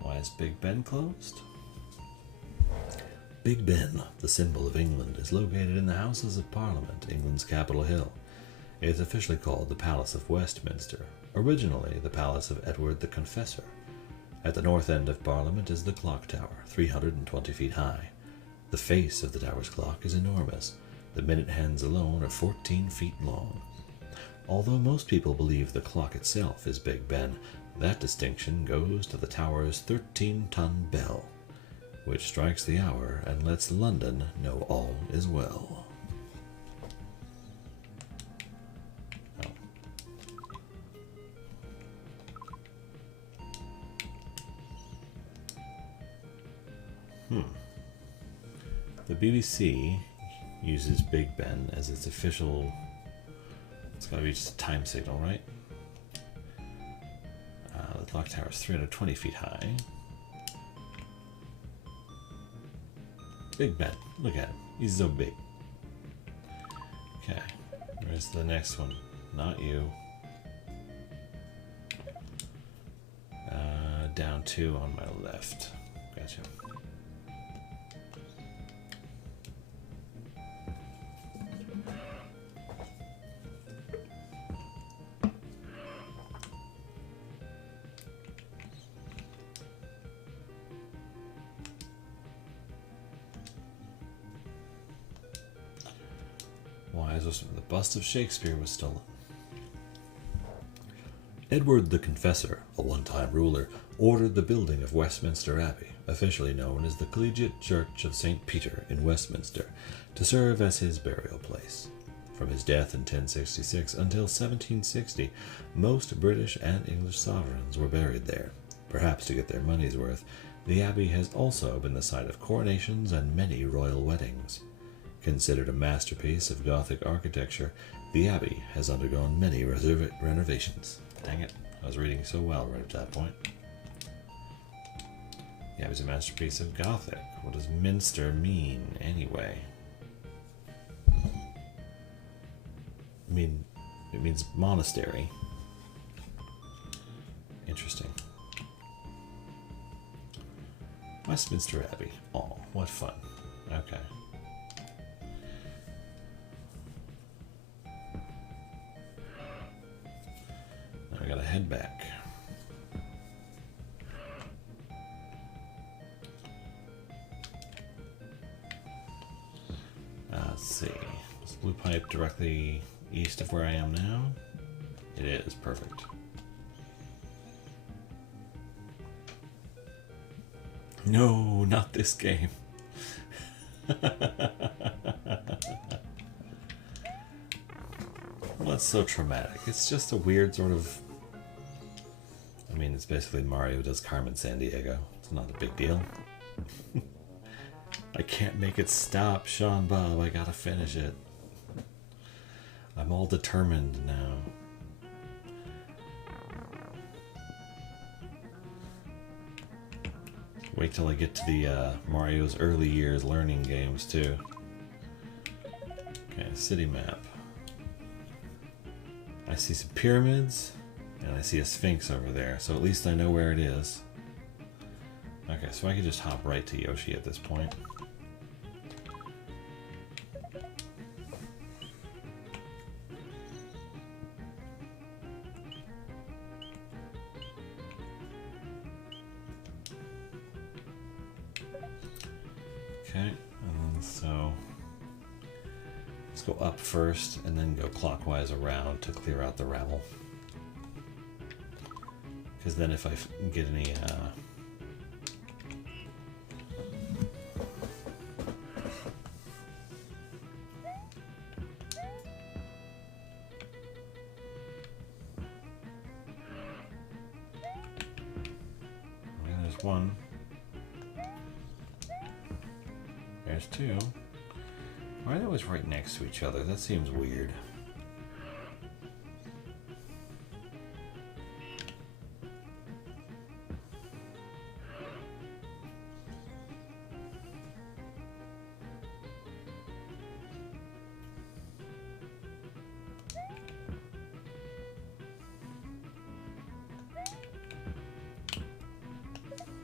Why is Big Ben closed? Big Ben, the symbol of England, is located in the Houses of Parliament, England's Capitol Hill. It is officially called the Palace of Westminster, originally the Palace of Edward the Confessor. At the north end of Parliament is the clock tower, 320 feet high. The face of the tower's clock is enormous. The minute hands alone are 14 feet long. Although most people believe the clock itself is Big Ben, that distinction goes to the tower's 13-ton bell, which strikes the hour and lets London know all is well. The BBC uses Big Ben as its official. It's gotta be just a time signal, right? The clock tower is 320 feet high. Big Ben, look at him. He's so big. Okay, where's the next one? Not you. Down 2 on my left. Gotcha. Why is this? The bust of Shakespeare was stolen. Edward the Confessor, a one-time ruler, ordered the building of Westminster Abbey, officially known as the Collegiate Church of St. Peter in Westminster, to serve as his burial place. From his death in 1066 until 1760, most British and English sovereigns were buried there. Perhaps to get their money's worth, the abbey has also been the site of coronations and many royal weddings. Considered a masterpiece of Gothic architecture, the abbey has undergone many renovations. Dang it, I was reading so well right at that point. The abbey's a masterpiece of Gothic. What does Minster mean, anyway? It means monastery. Interesting. Westminster Abbey. Oh, what fun. Okay. Now I gotta head back. Let's see. Is Blue Pipe directly east of where I am now? It is. Perfect. No, not this game. What's so traumatic? It's just a weird sort of... I mean, it's basically Mario does Carmen Sandiego. It's not a big deal. I can't make it stop, Sean Bob. I gotta finish it. I'm all determined now. Wait till I get to the Mario's early years learning games too. Okay, city map. I see some pyramids and I see a sphinx over there, so at least I know where it is. Okay, so I can just hop right to Yoshi at this point. Okay, and so let's go up first and then go clockwise around to clear out the rabble. Because then if I get any there's one. There's two. Why are they always right next to each other? That seems weird.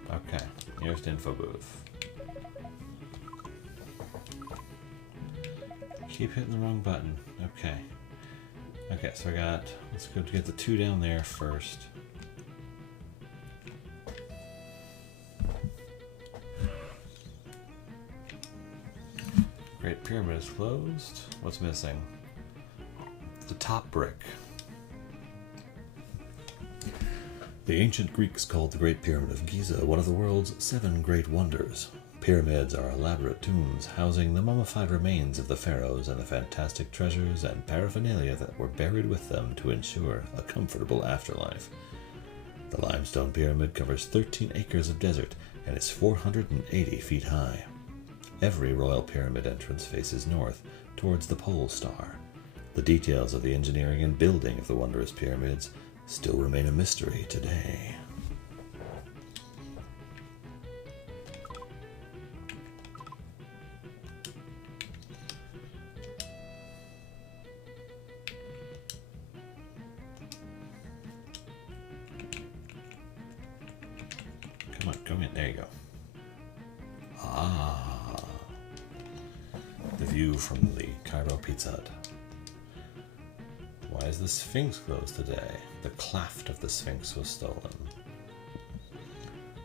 Okay, here's the info booth. Keep hitting the wrong button. Okay. Okay, so I got... Let's go to get the two down there first. Great Pyramid is closed. What's missing? The top brick. The ancient Greeks called the Great Pyramid of Giza one of the world's 7 great wonders. Pyramids are elaborate tombs housing the mummified remains of the pharaohs and the fantastic treasures and paraphernalia that were buried with them to ensure a comfortable afterlife. The limestone pyramid covers 13 acres of desert and is 480 feet high. Every royal pyramid entrance faces north towards the pole star. The details of the engineering and building of the wondrous pyramids still remain a mystery today. Come on, come in. There you go. Ah. The view from the Cairo Pizza Hut. Why is the Sphinx closed today? The cleft of the Sphinx was stolen.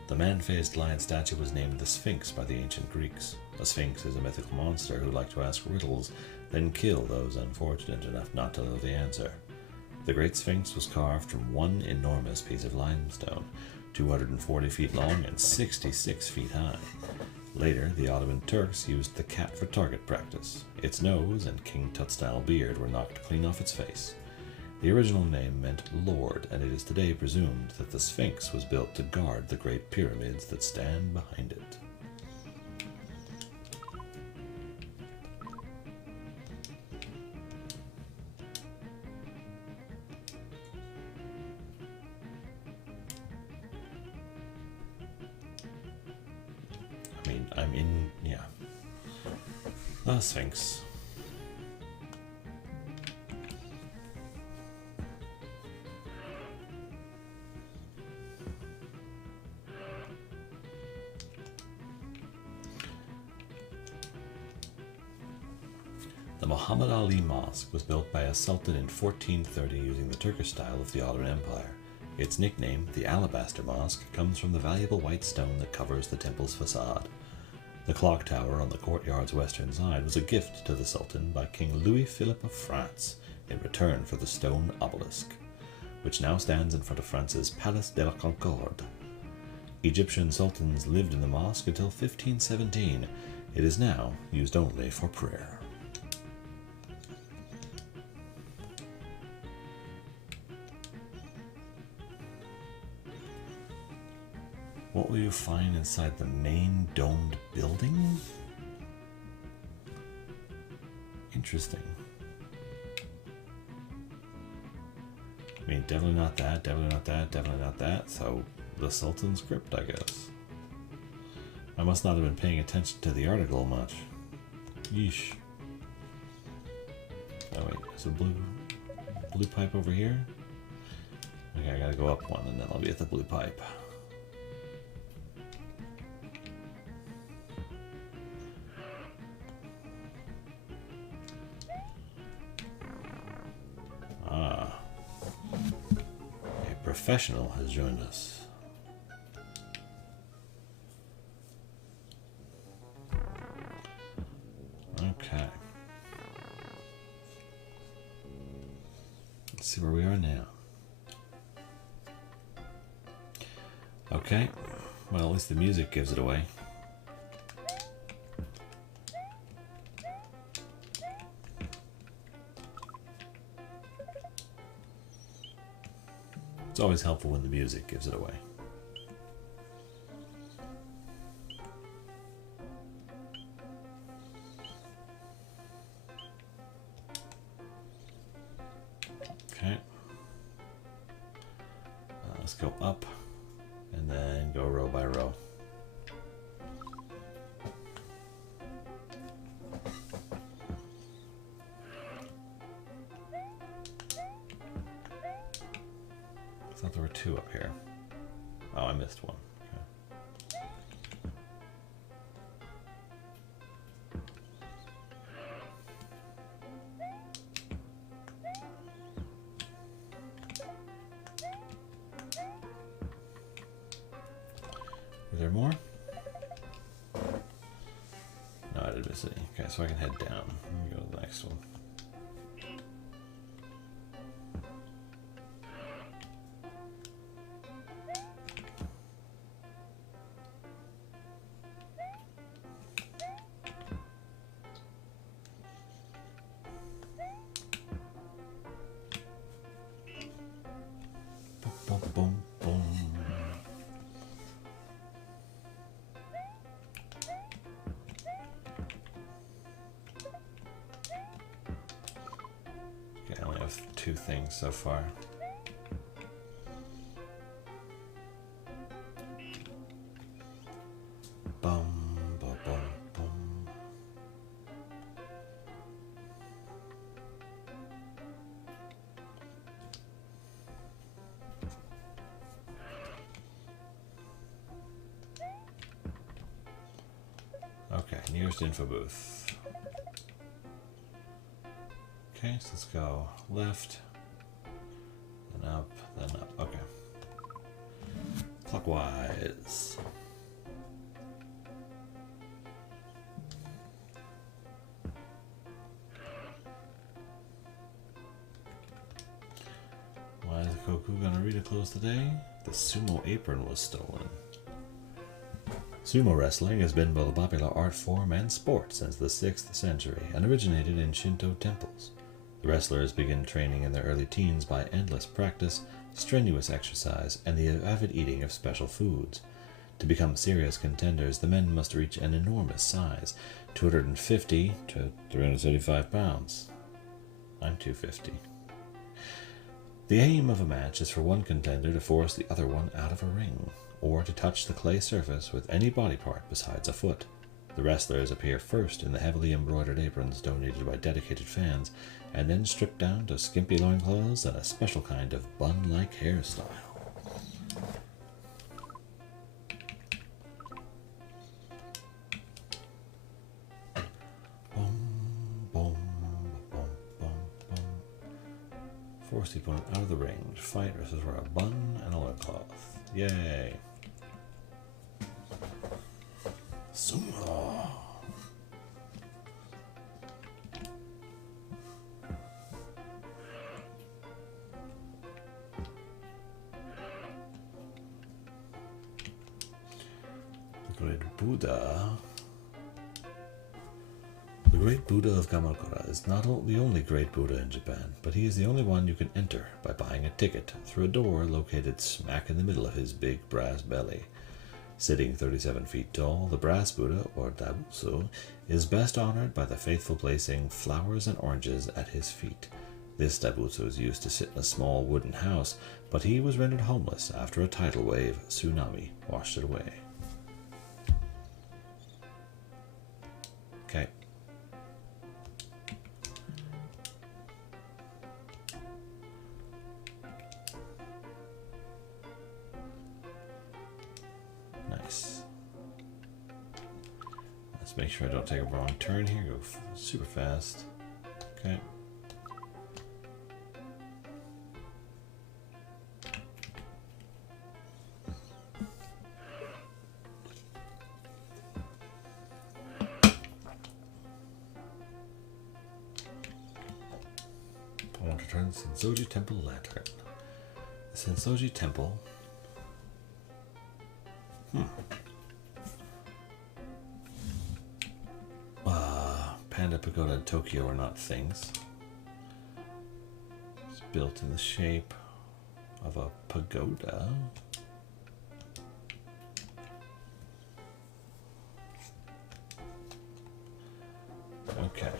The man-faced lion statue was named the Sphinx by the ancient Greeks. A Sphinx is a mythical monster who liked to ask riddles, then kill those unfortunate enough not to know the answer. The Great Sphinx was carved from one enormous piece of limestone, 240 feet long and 66 feet high. Later, the Ottoman Turks used the cat for target practice. Its nose and King Tut-style beard were knocked clean off its face. The original name meant Lord, and it is today presumed that the Sphinx was built to guard the great pyramids that stand behind it. The Sphinx. The Muhammad Ali Mosque was built by a sultan in 1430 using the Turkish style of the Ottoman Empire. Its nickname, the Alabaster Mosque, comes from the valuable white stone that covers the temple's facade. The clock tower on the courtyard's western side was a gift to the Sultan by King Louis Philippe of France in return for the stone obelisk, which now stands in front of France's Palace de la Concorde. Egyptian sultans lived in the mosque until 1517. It is now used only for prayer. What will you find inside the main domed building? Interesting. I mean, definitely not that, definitely not that, definitely not that. So, the Sultan's crypt, I guess. I must not have been paying attention to the article much. Yeesh. Oh wait, there's a blue pipe over here? Okay, I gotta go up one and then I'll be at the blue pipe. Professional has joined us. Okay. Let's see where we are now. Okay. Well, at least the music gives it away. It's always helpful when the music gives it away. Okay. Let's go up and then go row by row. I thought there were two up here. Oh, I missed one. Okay. Is there more? No, I didn't miss any. Okay, so I can head down. Let me go to the next one. Boom, boom. Okay, I only have two things so far. Boom, boom, boom, boom. Okay, nearest info booth. Okay, so let's go left, then up, then up. Okay. Clockwise. Koku gonna read a close today? The sumo apron was stolen. Sumo wrestling has been both a popular art form and sport since the 6th century and originated in Shinto temples. The wrestlers begin training in their early teens by endless practice, strenuous exercise, and the avid eating of special foods. To become serious contenders, the men must reach an enormous size, 250 to 335 pounds. I'm 250. The aim of a match is for one contender to force the other one out of a ring, or to touch the clay surface with any body part besides a foot. The wrestlers appear first in the heavily embroidered aprons donated by dedicated fans, and then stripped down to skimpy loincloths and a special kind of bun-like hairstyle. Force the opponent out of the ring. Fight versus wear a bun and a loincloth. Yay! Sumo! The Great Buddha. The Great Buddha of Kamakura is not the only Great Buddha in Japan, but he is the only one you can enter by buying a ticket through a door located smack in the middle of his big brass belly. Sitting 37 feet tall, the brass Buddha, or Daibutsu, is best honored by the faithful placing flowers and oranges at his feet. This Daibutsu is used to sit in a small wooden house, but he was rendered homeless after a tidal wave tsunami washed it away. Okay. Nice. Let's make sure I don't take a wrong turn here. Go super fast. Okay. I want to turn the Sensoji Temple Lantern. The Sensoji Temple. Panda Pagoda and Tokyo are not things. It's built in the shape of a pagoda. Okay,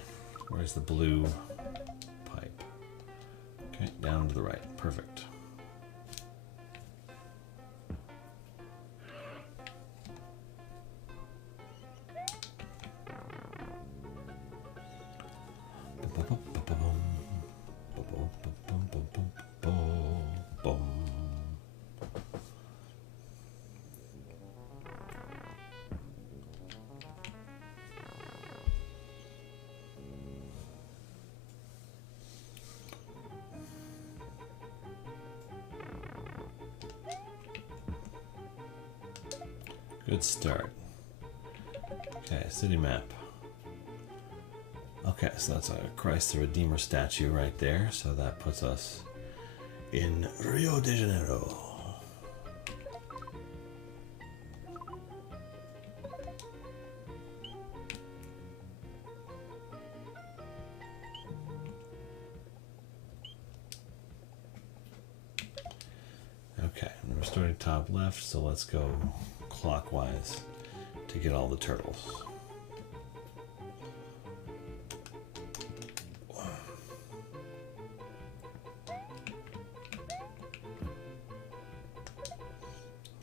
where's the blue pipe? Okay, down to the right. Perfect. Good start. Okay, city map. Okay, so that's a Christ the Redeemer statue right there. So that puts us in Rio de Janeiro. Okay, and we're starting top left, so let's go clockwise to get all the turtles.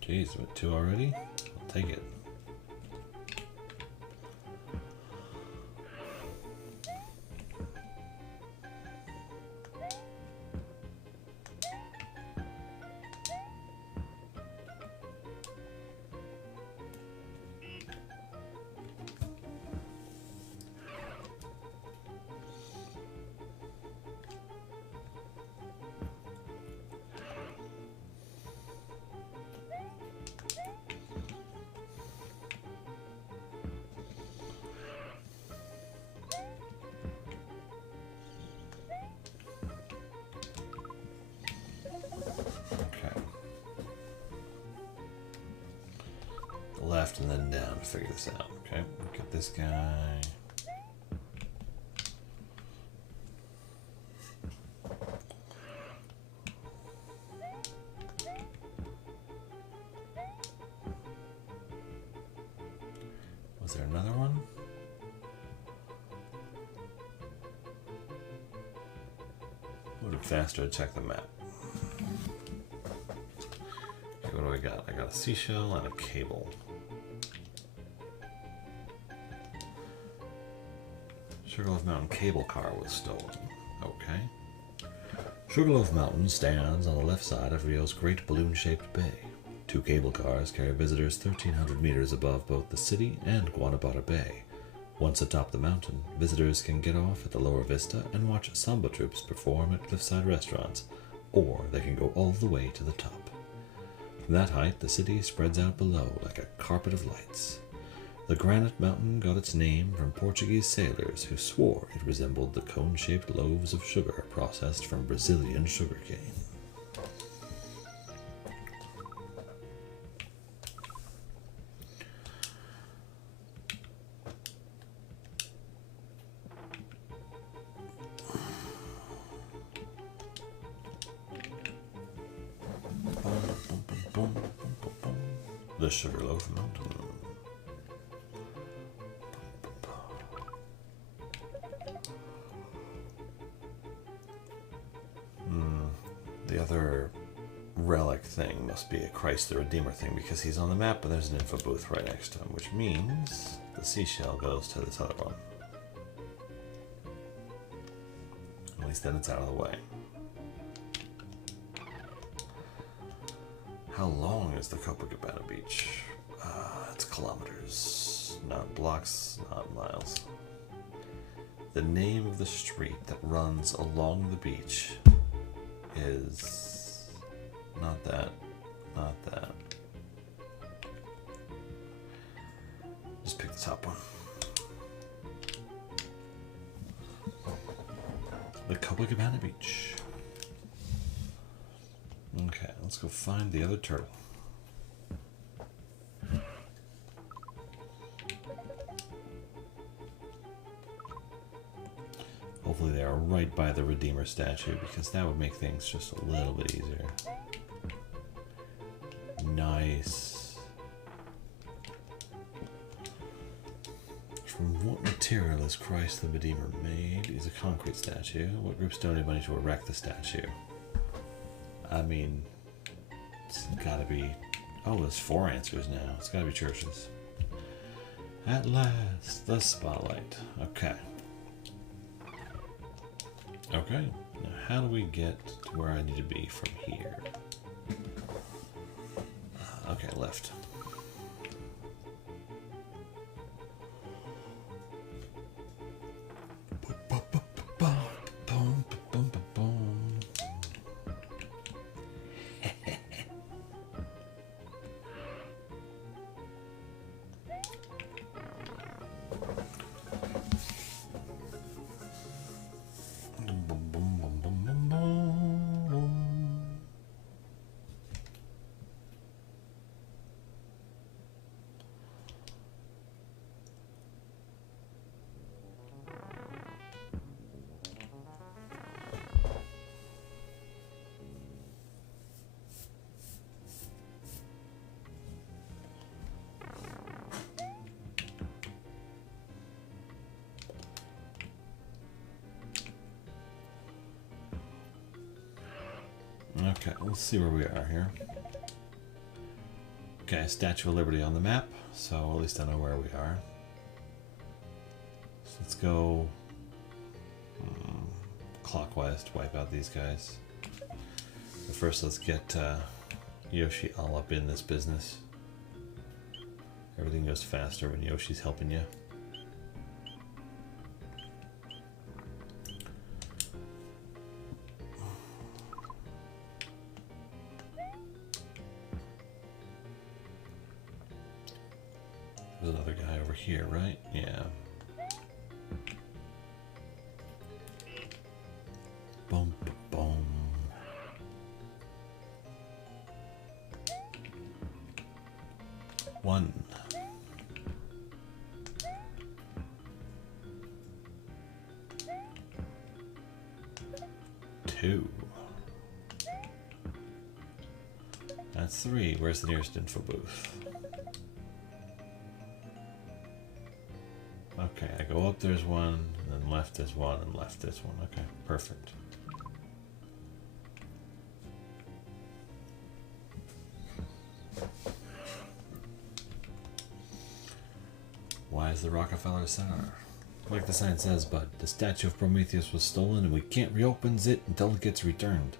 Jeez, what, 2 already? I'll take it. left and then down to figure this out. Okay, get this guy. Was there another one? A little bit faster to check the map. Okay, what do I got? I got a seashell and a cable. Sugarloaf Mountain cable car was stolen. Okay. Sugarloaf Mountain stands on the left side of Rio's great balloon-shaped bay. 2 cable cars carry visitors 1,300 meters above both the city and Guanabara Bay. Once atop the mountain, visitors can get off at the lower vista and watch samba troops perform at cliffside restaurants, or they can go all the way to the top. From that height, the city spreads out below like a carpet of lights. The granite mountain got its name from Portuguese sailors who swore it resembled the cone-shaped loaves of sugar processed from Brazilian sugarcane. The Sugarloaf Mountain. The other relic thing must be a Christ the Redeemer thing because he's on the map, but there's an info booth right next to him, which means the seashell goes to this other one. At least then it's out of the way. How long is the Copacabana beach? It's kilometers, not blocks, not miles. The name of the street that runs along the beach is not that, not that. Just pick the top one. The Copacabana beach. Okay, let's go find the other turtle. Hopefully they are right by the Redeemer statue because that would make things just a little bit easier. Nice. From what material is Christ the Redeemer made? He's a concrete statue. What groups donated money to erect the statue? I mean, it's gotta be... Oh, there's 4 answers now. It's gotta be churches. At last, the spotlight. Okay. Okay, now how do we get to where I need to be from here? Okay, left. Okay, let's see where we are here. Okay, Statue of Liberty on the map, so at least I know where we are. So let's go clockwise to wipe out these guys. But first, let's get Yoshi all up in this business. Everything goes faster when Yoshi's helping you. There's another guy over here, right? Yeah. Boom, boom. One. 2. That's 3. Where's the nearest info booth? Okay, I go up, there's one, and then left there's one, and left there's one. Okay, perfect. Why is the Rockefeller Center? Like the sign says, bud, the statue of Prometheus was stolen and we can't reopen it until it gets returned.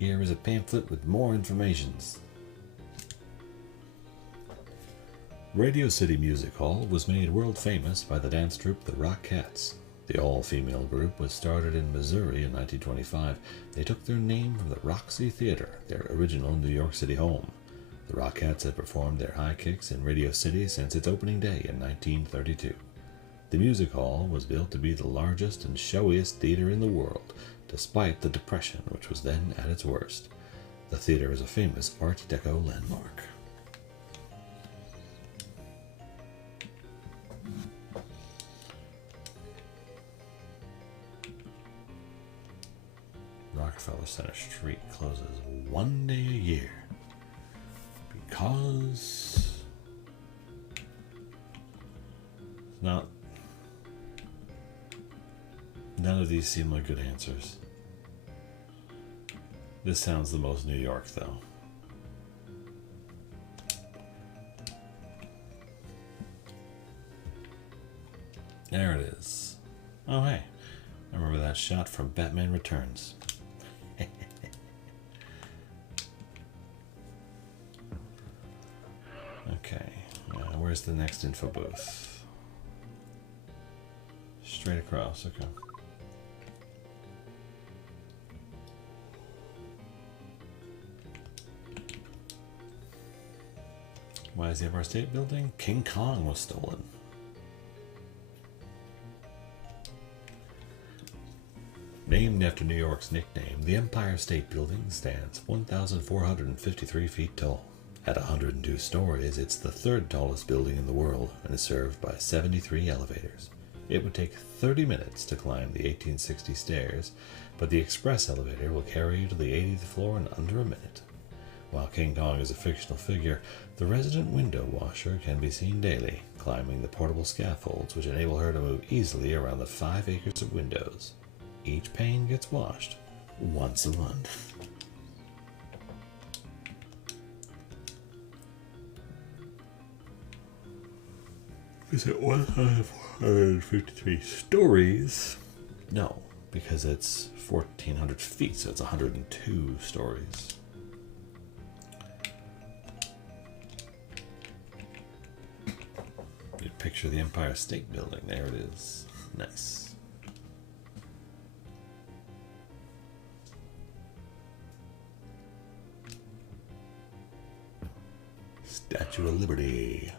Here is a pamphlet with more information. Radio City Music Hall was made world famous by the dance troupe the Rockettes. The all-female group was started in Missouri in 1925. They took their name from the Roxy Theater, their original New York City home. The Rockettes had performed their high kicks in Radio City since its opening day in 1932. The music hall was built to be the largest and showiest theater in the world, despite the Depression, which was then at its worst. The theater is a famous Art Deco landmark. Rockefeller Center Street closes one day a year because none of these seem like good answers. This sounds the most New York, though. There it is. Oh, hey. I remember that shot from Batman Returns. Okay. Where's the next info booth? Straight across. Okay. Why is the Empire State Building? King Kong was stolen. Named after New York's nickname, the Empire State Building stands 1,453 feet tall. At 102 stories, it's the third tallest building in the world and is served by 73 elevators. It would take 30 minutes to climb the 1860 stairs, but the express elevator will carry you to the 80th floor in under a minute. While King Kong is a fictional figure, the resident window washer can be seen daily, climbing the portable scaffolds which enable her to move easily around the 5 acres of windows. Each pane gets washed once a month. Is it 153 stories? No, because it's 1,400 feet, so it's 102 stories. You picture the Empire State Building. There it is. Nice. Statue of Liberty.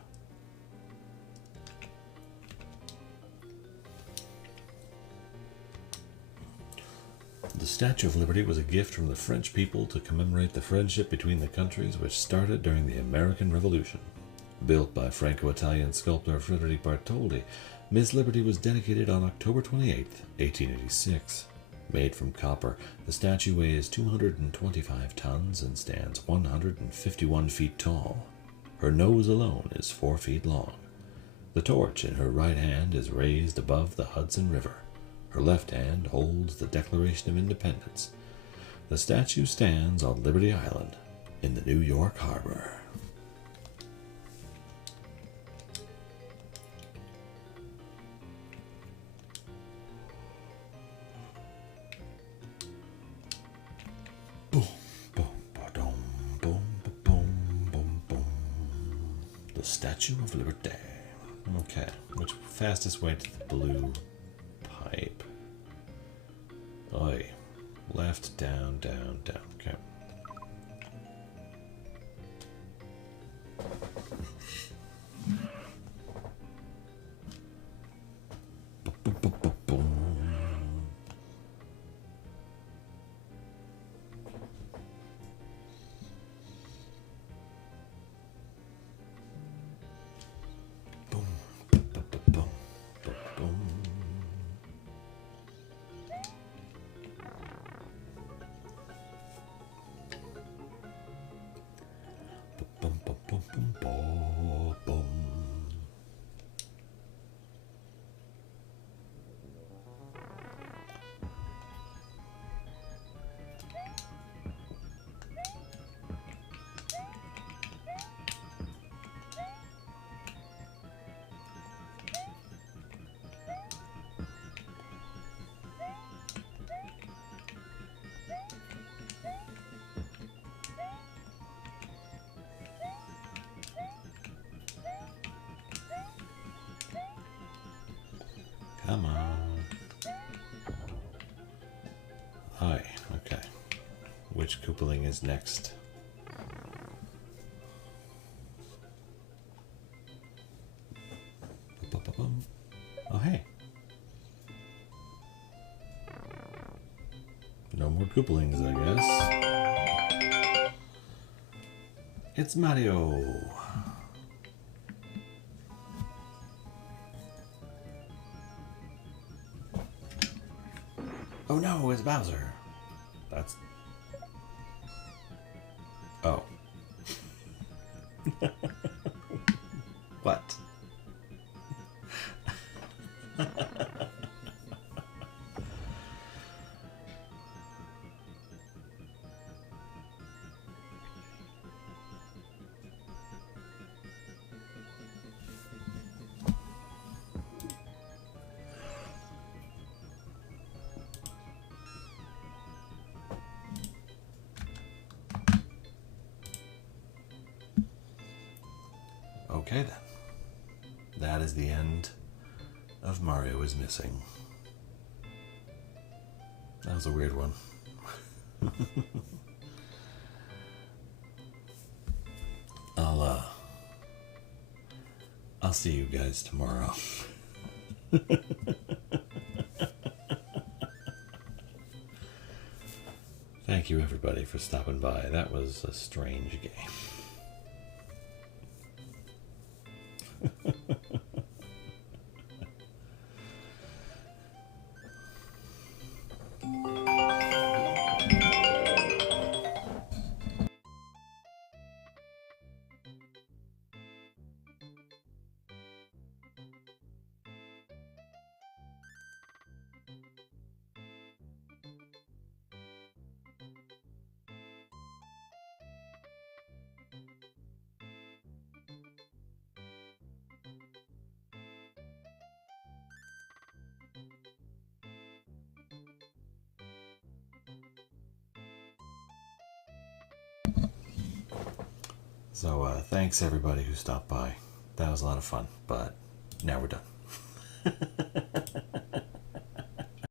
The Statue of Liberty was a gift from the French people to commemorate the friendship between the countries which started during the American Revolution. Built by Franco-Italian sculptor Frederic Bartholdi, Miss Liberty was dedicated on October 28, 1886. Made from copper, the statue weighs 225 tons and stands 151 feet tall. Her nose alone is 4 feet long. The torch in her right hand is raised above the Hudson River. Her left hand holds the Declaration of Independence. The statue stands on Liberty Island in the New York Harbor. Boom, boom, ba-dum, boom, ba-boom, boom, boom. The Statue of Liberty. Okay, which fastest way to the blue pipe? Oi. Left, down, down, down. Okay. Boom. boy. Okay. Which Koopaling is next? Oh, hey. No more Koopalings, I guess. It's Mario. Oh no, it's Bowser. That's... Oh. What? Okay then. That is the end of Mario is Missing. That was a weird one. I'll see you guys tomorrow. Thank you everybody for stopping by. That was a strange game. So thanks everybody who stopped by. That was a lot of fun, but now we're done.